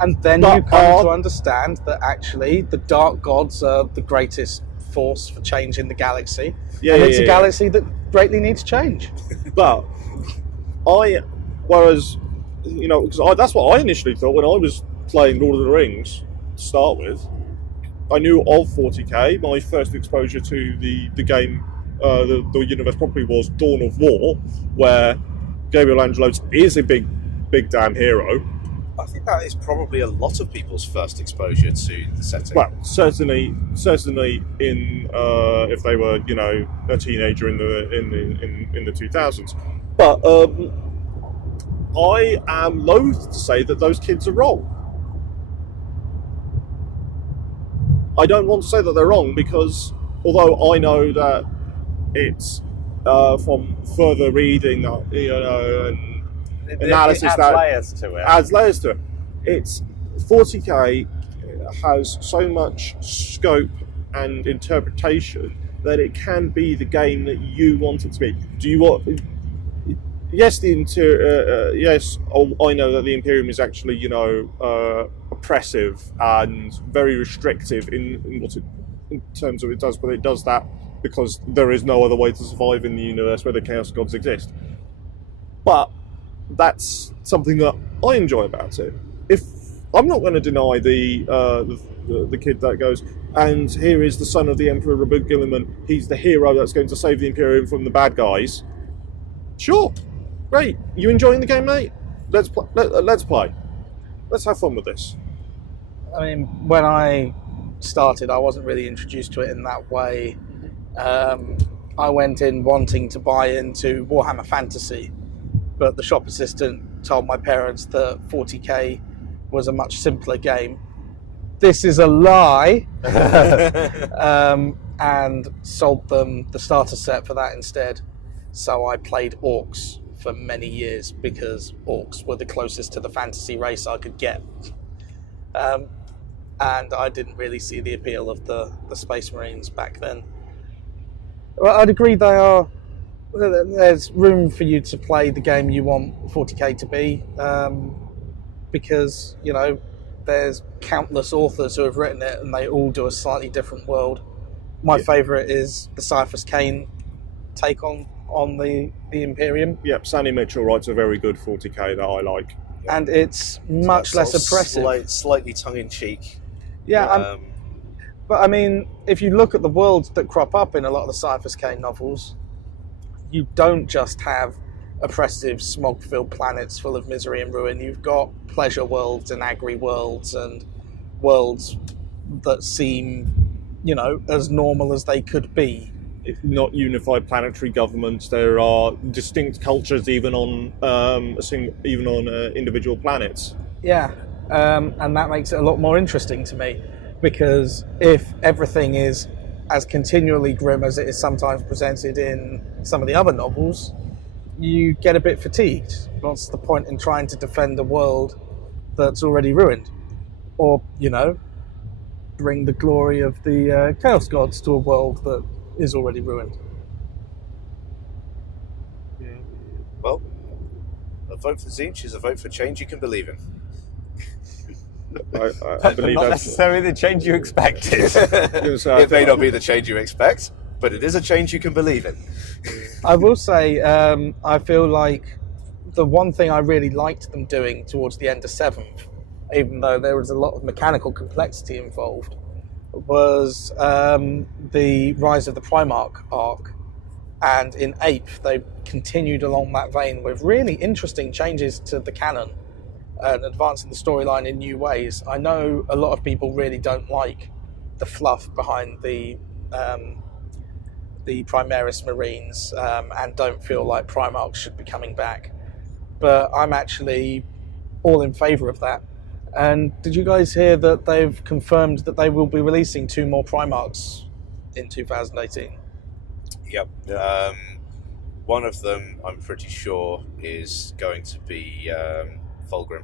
And then But you come are- to understand that actually the Dark Gods are the greatest force for changing the galaxy. Yeah, and yeah, it's yeah, a yeah. galaxy that greatly needs change. but because that's what I initially thought when I was playing Lord of the Rings to start with. I knew of 40k. My first exposure to the game, the universe properly was Dawn of War, where Gabriel Angelos is a big damn hero. I think that is probably a lot of people's first exposure to the setting. Well, certainly in if they were a teenager in the 2000s, but I am loath to say that those kids are wrong. I don't want to say that they're wrong because although I know that it's from further reading, and analysis it adds that layers to it. adds layers to it. It's 40k has so much scope and interpretation that it can be the game that you want it to be. Do you want? Yes, the interior. Yes, I know that the Imperium is actually oppressive and very restrictive in terms of it does, but it does that because there is no other way to survive in the universe where the Chaos Gods exist. But that's something that I enjoy about it. If I'm not going to deny the kid that goes, and here is the son of the Emperor Rabud Gilliman, he's the hero that's going to save the Imperium from the bad guys. Sure, great. You enjoying the game, mate? Let's play. Let's have fun with this. I mean, when I started, I wasn't really introduced to it in that way. I went in wanting to buy into Warhammer Fantasy, but the shop assistant told my parents that 40k was a much simpler game. This is a lie. And sold them the starter set for that instead. So I played orcs for many years because orcs were the closest to the fantasy race I could get. And I didn't really see the appeal of the Space Marines back then. Well, I'd agree there's room for you to play the game you want 40k to be, because, there's countless authors who have written it and they all do a slightly different world. My favourite is the Cyphers Kane take on on the Imperium. Yep, Sandy Mitchell writes a very good 40k that I like. And it's much less oppressive. Slightly tongue-in-cheek. Yeah, but I mean, if you look at the worlds that crop up in a lot of the Cyphers K novels, you don't just have oppressive, smog-filled planets full of misery and ruin. You've got pleasure worlds and agri worlds and worlds that seem, as normal as they could be. If not unified planetary governments, there are distinct cultures even on individual planets. Yeah, and that makes it a lot more interesting to me, because if everything is as continually grim as it is sometimes presented in some of the other novels, you get a bit fatigued. What's the point in trying to defend a world that's already ruined? Or, bring the glory of the Chaos Gods to a world that is already ruined. Well, a vote for Zinch is a vote for change you can believe in. I believe not that's necessarily the change you expected. It may not be the change you expect, but it is a change you can believe in. I will say, I feel like the one thing I really liked them doing towards the end of 7th, even though there was a lot of mechanical complexity involved, was the Rise of the Primarch arc. And in 8th, they continued along that vein with really interesting changes to the canon and advancing the storyline in new ways. I know a lot of people really don't like the fluff behind the Primaris Marines and don't feel like Primarchs should be coming back. But I'm actually all in favour of that. And did you guys hear that they've confirmed that they will be releasing 2 more Primarchs in 2018? Yep. One of them, I'm pretty sure, is going to be Fulgrim.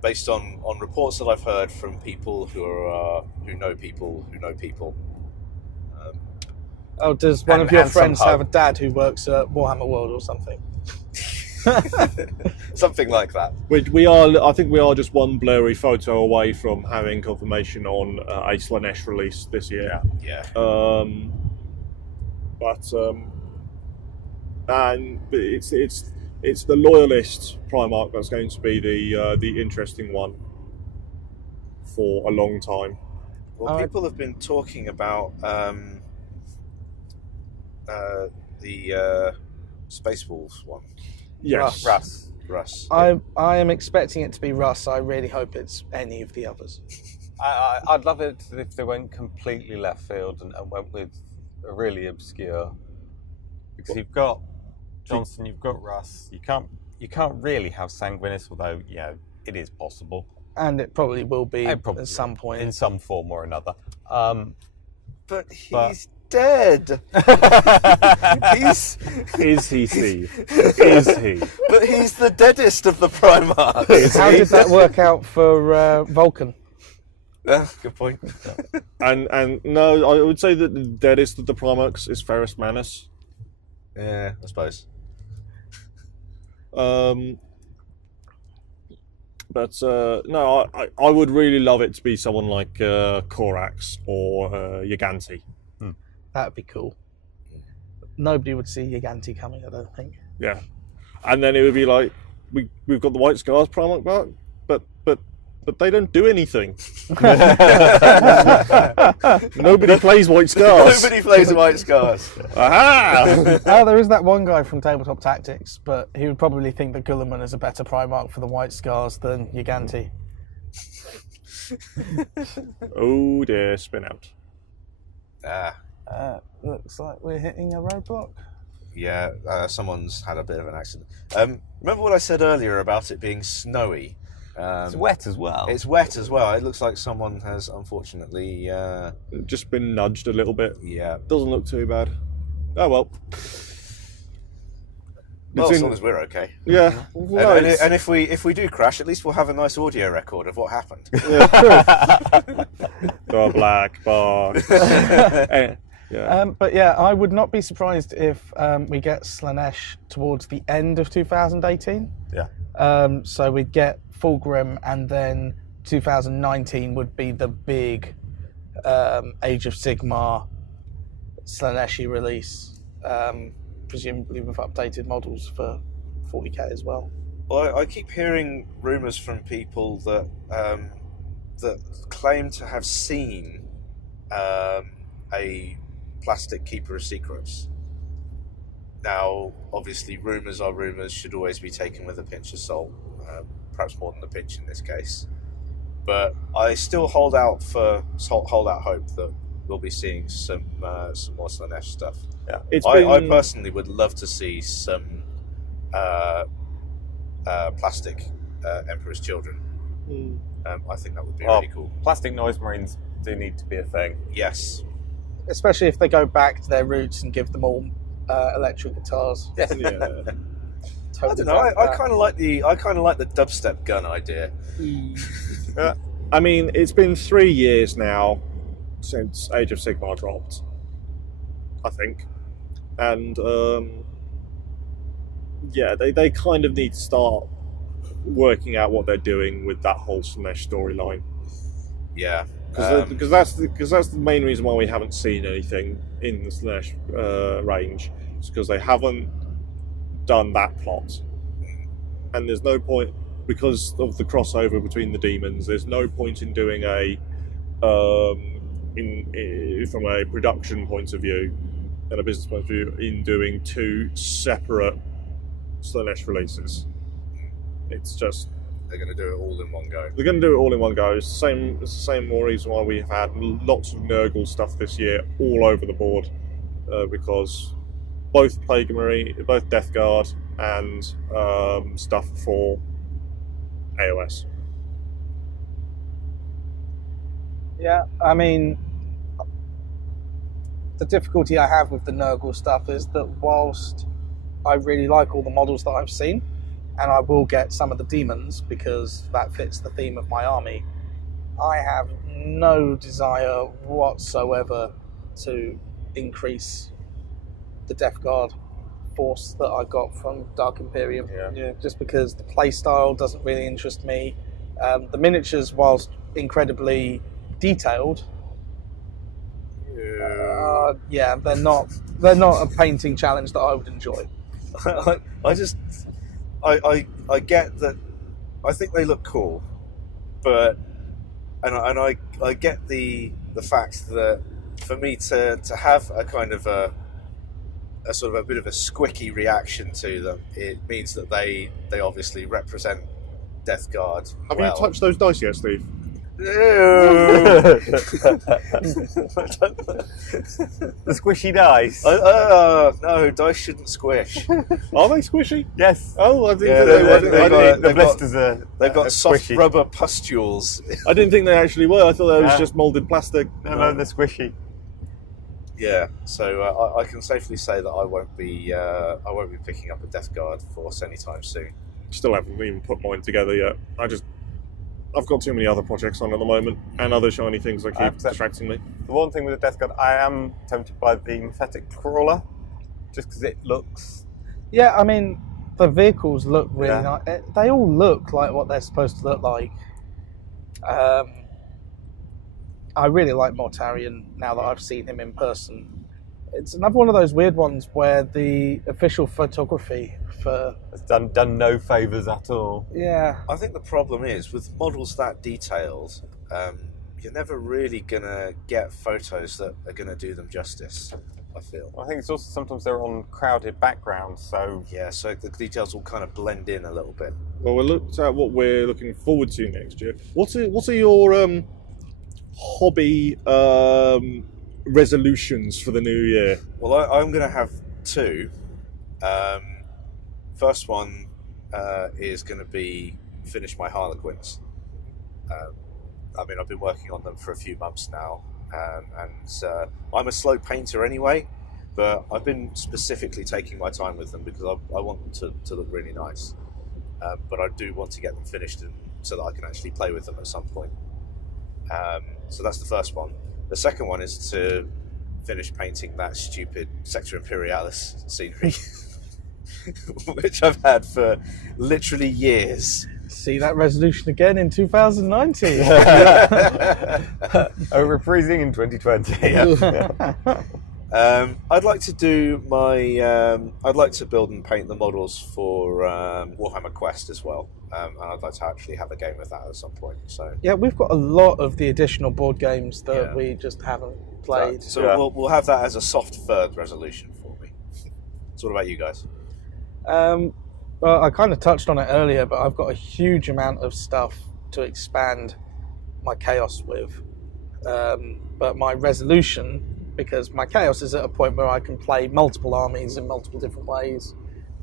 Based on reports that I've heard from people who know people who know people. Does one of your friends have a dad who works at Warhammer World or something? Something like that. I think we are just one blurry photo away from having confirmation on a Slanesh release this year. Yeah. And it's the Loyalist Primarch that's going to be the interesting one for a long time. Well, people have been talking about the Space Wolves one. Yes. Russ. I am expecting it to be Russ. I really hope it's any of the others. I'd love it if they went completely left field and went with a really obscure. Because you've got Johnson, you've got Russ. You can't really have Sanguinis, although it is possible. And it probably will be at some point in some form or another. But he's dead. Is he, Steve? Is he? But he's the deadest of the Primarchs. How did that work out for Vulcan? Yeah, good point. And no, I would say that the deadest of the Primarchs is Ferrus Manus. Yeah, I suppose. But no, I would really love it to be someone like Korax or Yaganti. That'd be cool. Nobody would see Yaganti coming, I don't think. Yeah, and then it would be like we've got the White Scars Primarch back, but they don't do anything. Nobody plays White Scars. Nobody plays White Scars. Aha! There is that one guy from Tabletop Tactics, but he would probably think that Guilliman is a better Primarch for the White Scars than Yaganti. Oh dear, spin out. Looks like we're hitting a roadblock. Yeah, someone's had a bit of an accident. Remember what I said earlier about it being snowy? It's wet as well. It's wet as well. It looks like someone has unfortunately just been nudged a little bit. Yeah, doesn't look too bad. Oh well. Well, as long as we're okay. Yeah. Well, and if we do crash, at least we'll have a nice audio record of what happened. Yeah, the black box. Yeah. But yeah, I would not be surprised if we get Slanesh towards the end of 2018. Yeah. So we'd get Fulgrim, and then 2019 would be the big Age of Sigmar Slaneshi release, presumably with updated models for 40k as well. Well, I keep hearing rumours from people that that claim to have seen a plastic Keeper of Secrets. Now, obviously, rumours are rumours, should always be taken with a pinch of salt, perhaps more than a pinch in this case. But I still hold out hope that we'll be seeing some more Slanesh stuff. Yeah, I personally would love to see some plastic Emperor's Children. I think that would be really cool. Plastic noise marines do need to be a thing. Yes. Especially if they go back to their roots and give them all electric guitars. Yeah. I don't know. I kind of like the dubstep gun idea. I mean, it's been 3 years now since Age of Sigmar dropped, I think, and they kind of need to start working out what they're doing with that whole Slanesh storyline. Yeah, because that's the main reason why we haven't seen anything in the Slanesh range. It's because they haven't done that plot, and there's no point because of the crossover between the demons. There's no point in doing from a production point of view and a business point of view in doing 2 separate Slanesh releases. It's just they're going to do it all in one go. They're going to do it all in one go. It's the same reason why we've had lots of Nurgle stuff this year all over the board, because both Plague Marine, both Death Guard, and stuff for AOS. Yeah, I mean, the difficulty I have with the Nurgle stuff is that whilst I really like all the models that I've seen, and I will get some of the demons because that fits the theme of my army, I have no desire whatsoever to increase the Death Guard force that I got from Dark Imperium. Yeah. Just because the play style doesn't really interest me. The miniatures, whilst incredibly detailed, they're not a painting challenge that I would enjoy. I get that. I think they look cool, but I get the fact that for me to have a kind of a sort of a bit of a squicky reaction to them, it means that they obviously represent Death Guard. Have you touched those dice yet, Steve? The squishy dice. No, dice shouldn't squish. Are they squishy? Yes. Oh, I didn't Yeah, think they were. The blisters are. They've got soft squishy. rubber pustules. I didn't think they actually were. I thought they was just moulded plastic. No, they're squishy. Yeah, so I can safely say that I won't be picking up a Death Guard force anytime soon. Still haven't even put mine together yet. I've got too many other projects on at the moment, and other shiny things that keep distracting me. The one thing with the Death Guard, I am tempted by the Mephetic Crawler, just because it looks. Yeah, I mean, the vehicles look really Yeah. nice. They all look like what they're supposed to look like. I really like Mortarion now that I've seen him in person. It's another one of those weird ones where the official photography for... It's done no favours at all. Yeah. I think the problem is with models that detailed, you're never really gonna get photos that are gonna do them justice. I feel. I think it's also sometimes they're on crowded backgrounds, so Yeah, so the details will kind of blend in a little bit. Well, we looked at what we're looking forward to next year. What are your hobby resolutions for the new year? Well, I'm going to have 2. First one is going to be finish my Harlequins. I mean, I've been working on them for a few months now, and I'm a slow painter anyway, but I've been specifically taking my time with them because I want them to look really nice. But I do want to get them finished so that I can actually play with them at some point. So that's the first one. The second one is to finish painting that stupid Sector Imperialis scenery, which I've had for literally years. See that resolution again in 2019. reprising in 2020. Yeah. I'd like to do I'd like to build and paint the models for Warhammer Quest as well, and I'd like to actually have a game with that at some point. So Yeah, we've got a lot of the additional board games that Yeah. we just haven't played. So Yeah. we'll have that as a soft third resolution for me. So what about you guys? Well, I kind of touched on it earlier, but I've got a huge amount of stuff to expand my chaos with. But my resolution, because my chaos is at a point where I can play multiple armies in multiple different ways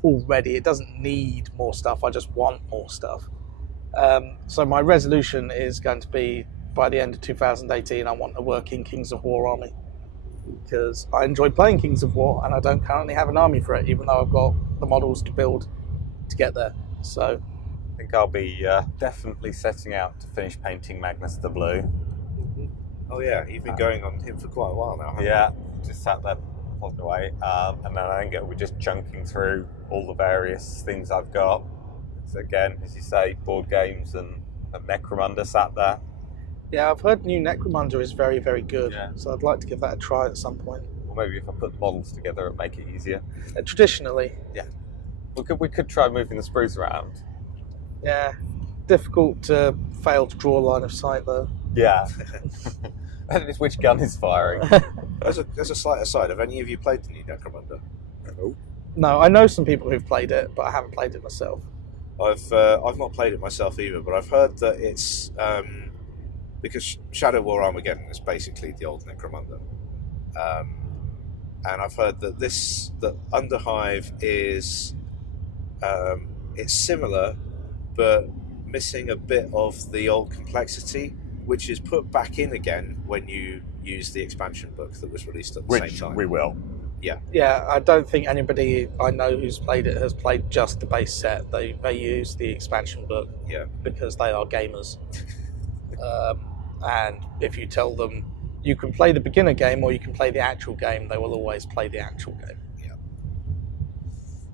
already. It doesn't need more stuff. I just want more stuff. So my resolution is going to be, by the end of 2018, I want a working Kings of War army. Because I enjoy playing Kings of War, and I don't currently have an army for it, even though I've got the models to build to get there. So I think I'll be definitely setting out to finish painting Magnus the Blue. Oh yeah, you've been going on him for quite a while now. Haven't Yeah, just sat there plodding away, and then I think we're just chunking through all the various things I've got. So again, as you say, board games and Necromunda sat there. yeah, I've heard new Necromunda is very, very good. Yeah. So I'd like to give that a try at some point. Or maybe if I put the models together, it'd make it easier. Traditionally, We could try moving the sprues around. yeah, difficult to fail to draw a line of sight though. Yeah. And it's which gun is firing. As a slight aside, have any of you played the new Necromunda? No. No, I know some people who've played it, but I haven't played it myself. I've not played it myself either, but I've heard that it's because Shadow War Armageddon is basically the old Necromunda, and I've heard that that Underhive is it's similar, but missing a bit of the old complexity, which is put back in again when you use the expansion book that was released at the Which same time. we will. Yeah, I don't think anybody I know who's played it has played just the base set. They use the expansion book Yeah. because they are gamers. And if you tell them you can play the beginner game or you can play the actual game, they will always play the actual game.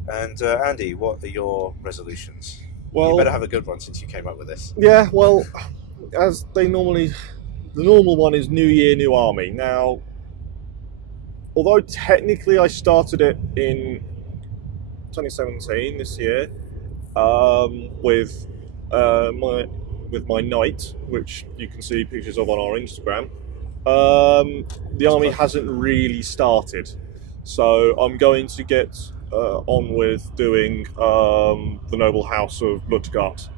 And Andy, what are your resolutions? Well, You better have a good one since you came up with this. yeah, well, as they normally, the normal one is New Year, New Army. Now, although technically I started it in 2017 this year with my knight, which you can see pictures of on our Instagram. The army hasn't really started, so I'm going to get on with doing the noble house of Lutgard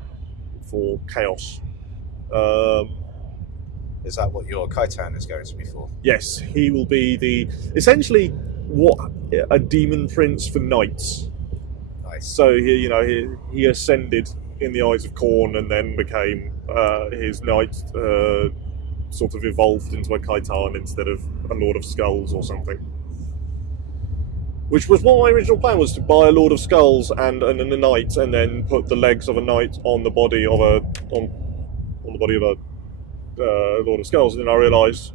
for chaos. Is that what your Kaitan is going to be for? Yes, he will be essentially what a demon prince for knights. Nice. So he ascended in the Eyes of Corn and then became his knight sort of evolved into a Kaitan instead of a Lord of Skulls or something. Which was what my original plan was, to buy a Lord of Skulls and a knight, and then put the legs of a knight on the body of a Lord of Skulls, and then I realised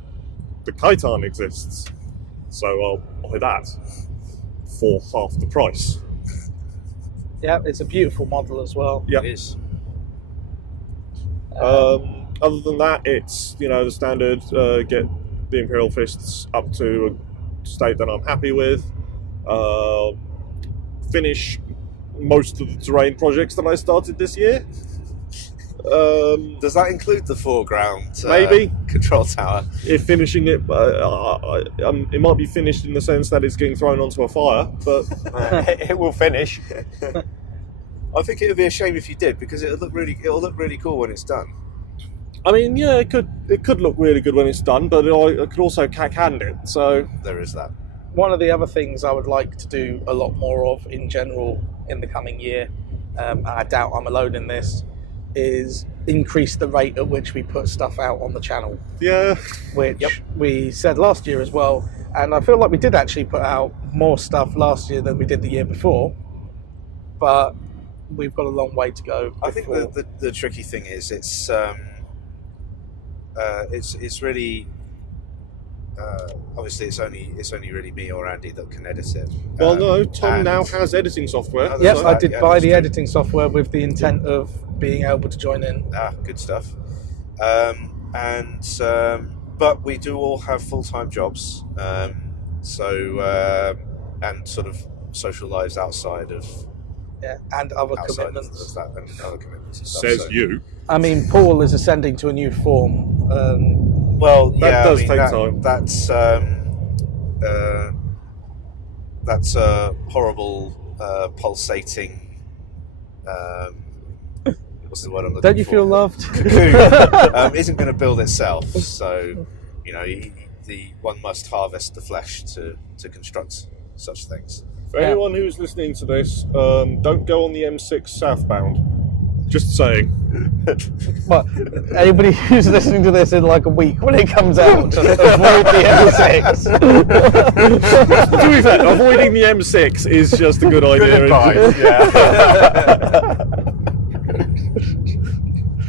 the Kaitan exists, so I'll buy that for half the price. Yeah, it's a beautiful model as well. Yep. It is. Other than that, it's the standard. Get the Imperial Fists up to a state that I'm happy with. Finish most of the terrain projects that I started this year. Does that include the foreground Maybe. control tower? If finishing it, it might be finished in the sense that it's getting thrown onto a fire, but It will finish. I think it would be a shame if you did, because it'll look really cool when it's done. I mean, yeah, it could look really good when it's done, but I could also cack-hand it. So There is that. One of the other things I would like to do a lot more of in general in the coming year, and I doubt I'm alone in this, is increase the rate at which we put stuff out on the channel, yeah, which we said last year as well. And I feel like we did actually put out more stuff last year than we did the year before, but we've got a long way to go. I think before- the tricky thing is it's really obviously it's only really me or Andy that can edit it. well, no, Tom and- now has editing software. Oh, Yes, that's I right, did yeah, buy that's the true. editing software with the intent of being able to join in. Good stuff. But we do all have full-time jobs, So and sort of social lives outside of and other outside commitments. of that, and other commitments and stuff. Says so. you. I mean, Paul is ascending to a new form. Well, That does take time. That's a horrible pulsating. What's the word I'm looking for? Don't you feel loved? Cocoon isn't going to build itself, so one must harvest the flesh to construct such things. For anyone who's listening to this, don't go on the M6 southbound. Just saying. But anybody who's listening to this in like a week when it comes out, just avoid the M6. To be fair, avoiding the M6 is just a good idea. Good advice, yeah.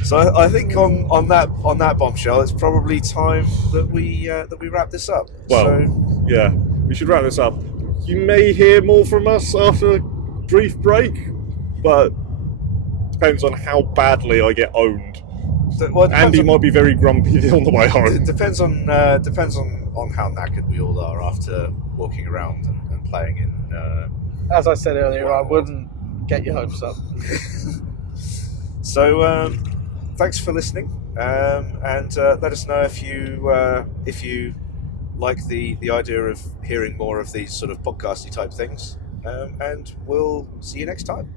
So I think on that bombshell, it's probably time that we wrap this up. Well, yeah, we should wrap this up. You may hear more from us after a brief break, but depends on how badly I get owned. Andy might be very grumpy on the way home. It depends on how knackered we all are after walking around and playing in. As I said earlier, I wouldn't get your hopes up. So thanks for listening, and let us know if you like the idea of hearing more of these sort of podcasty type things, and we'll see you next time.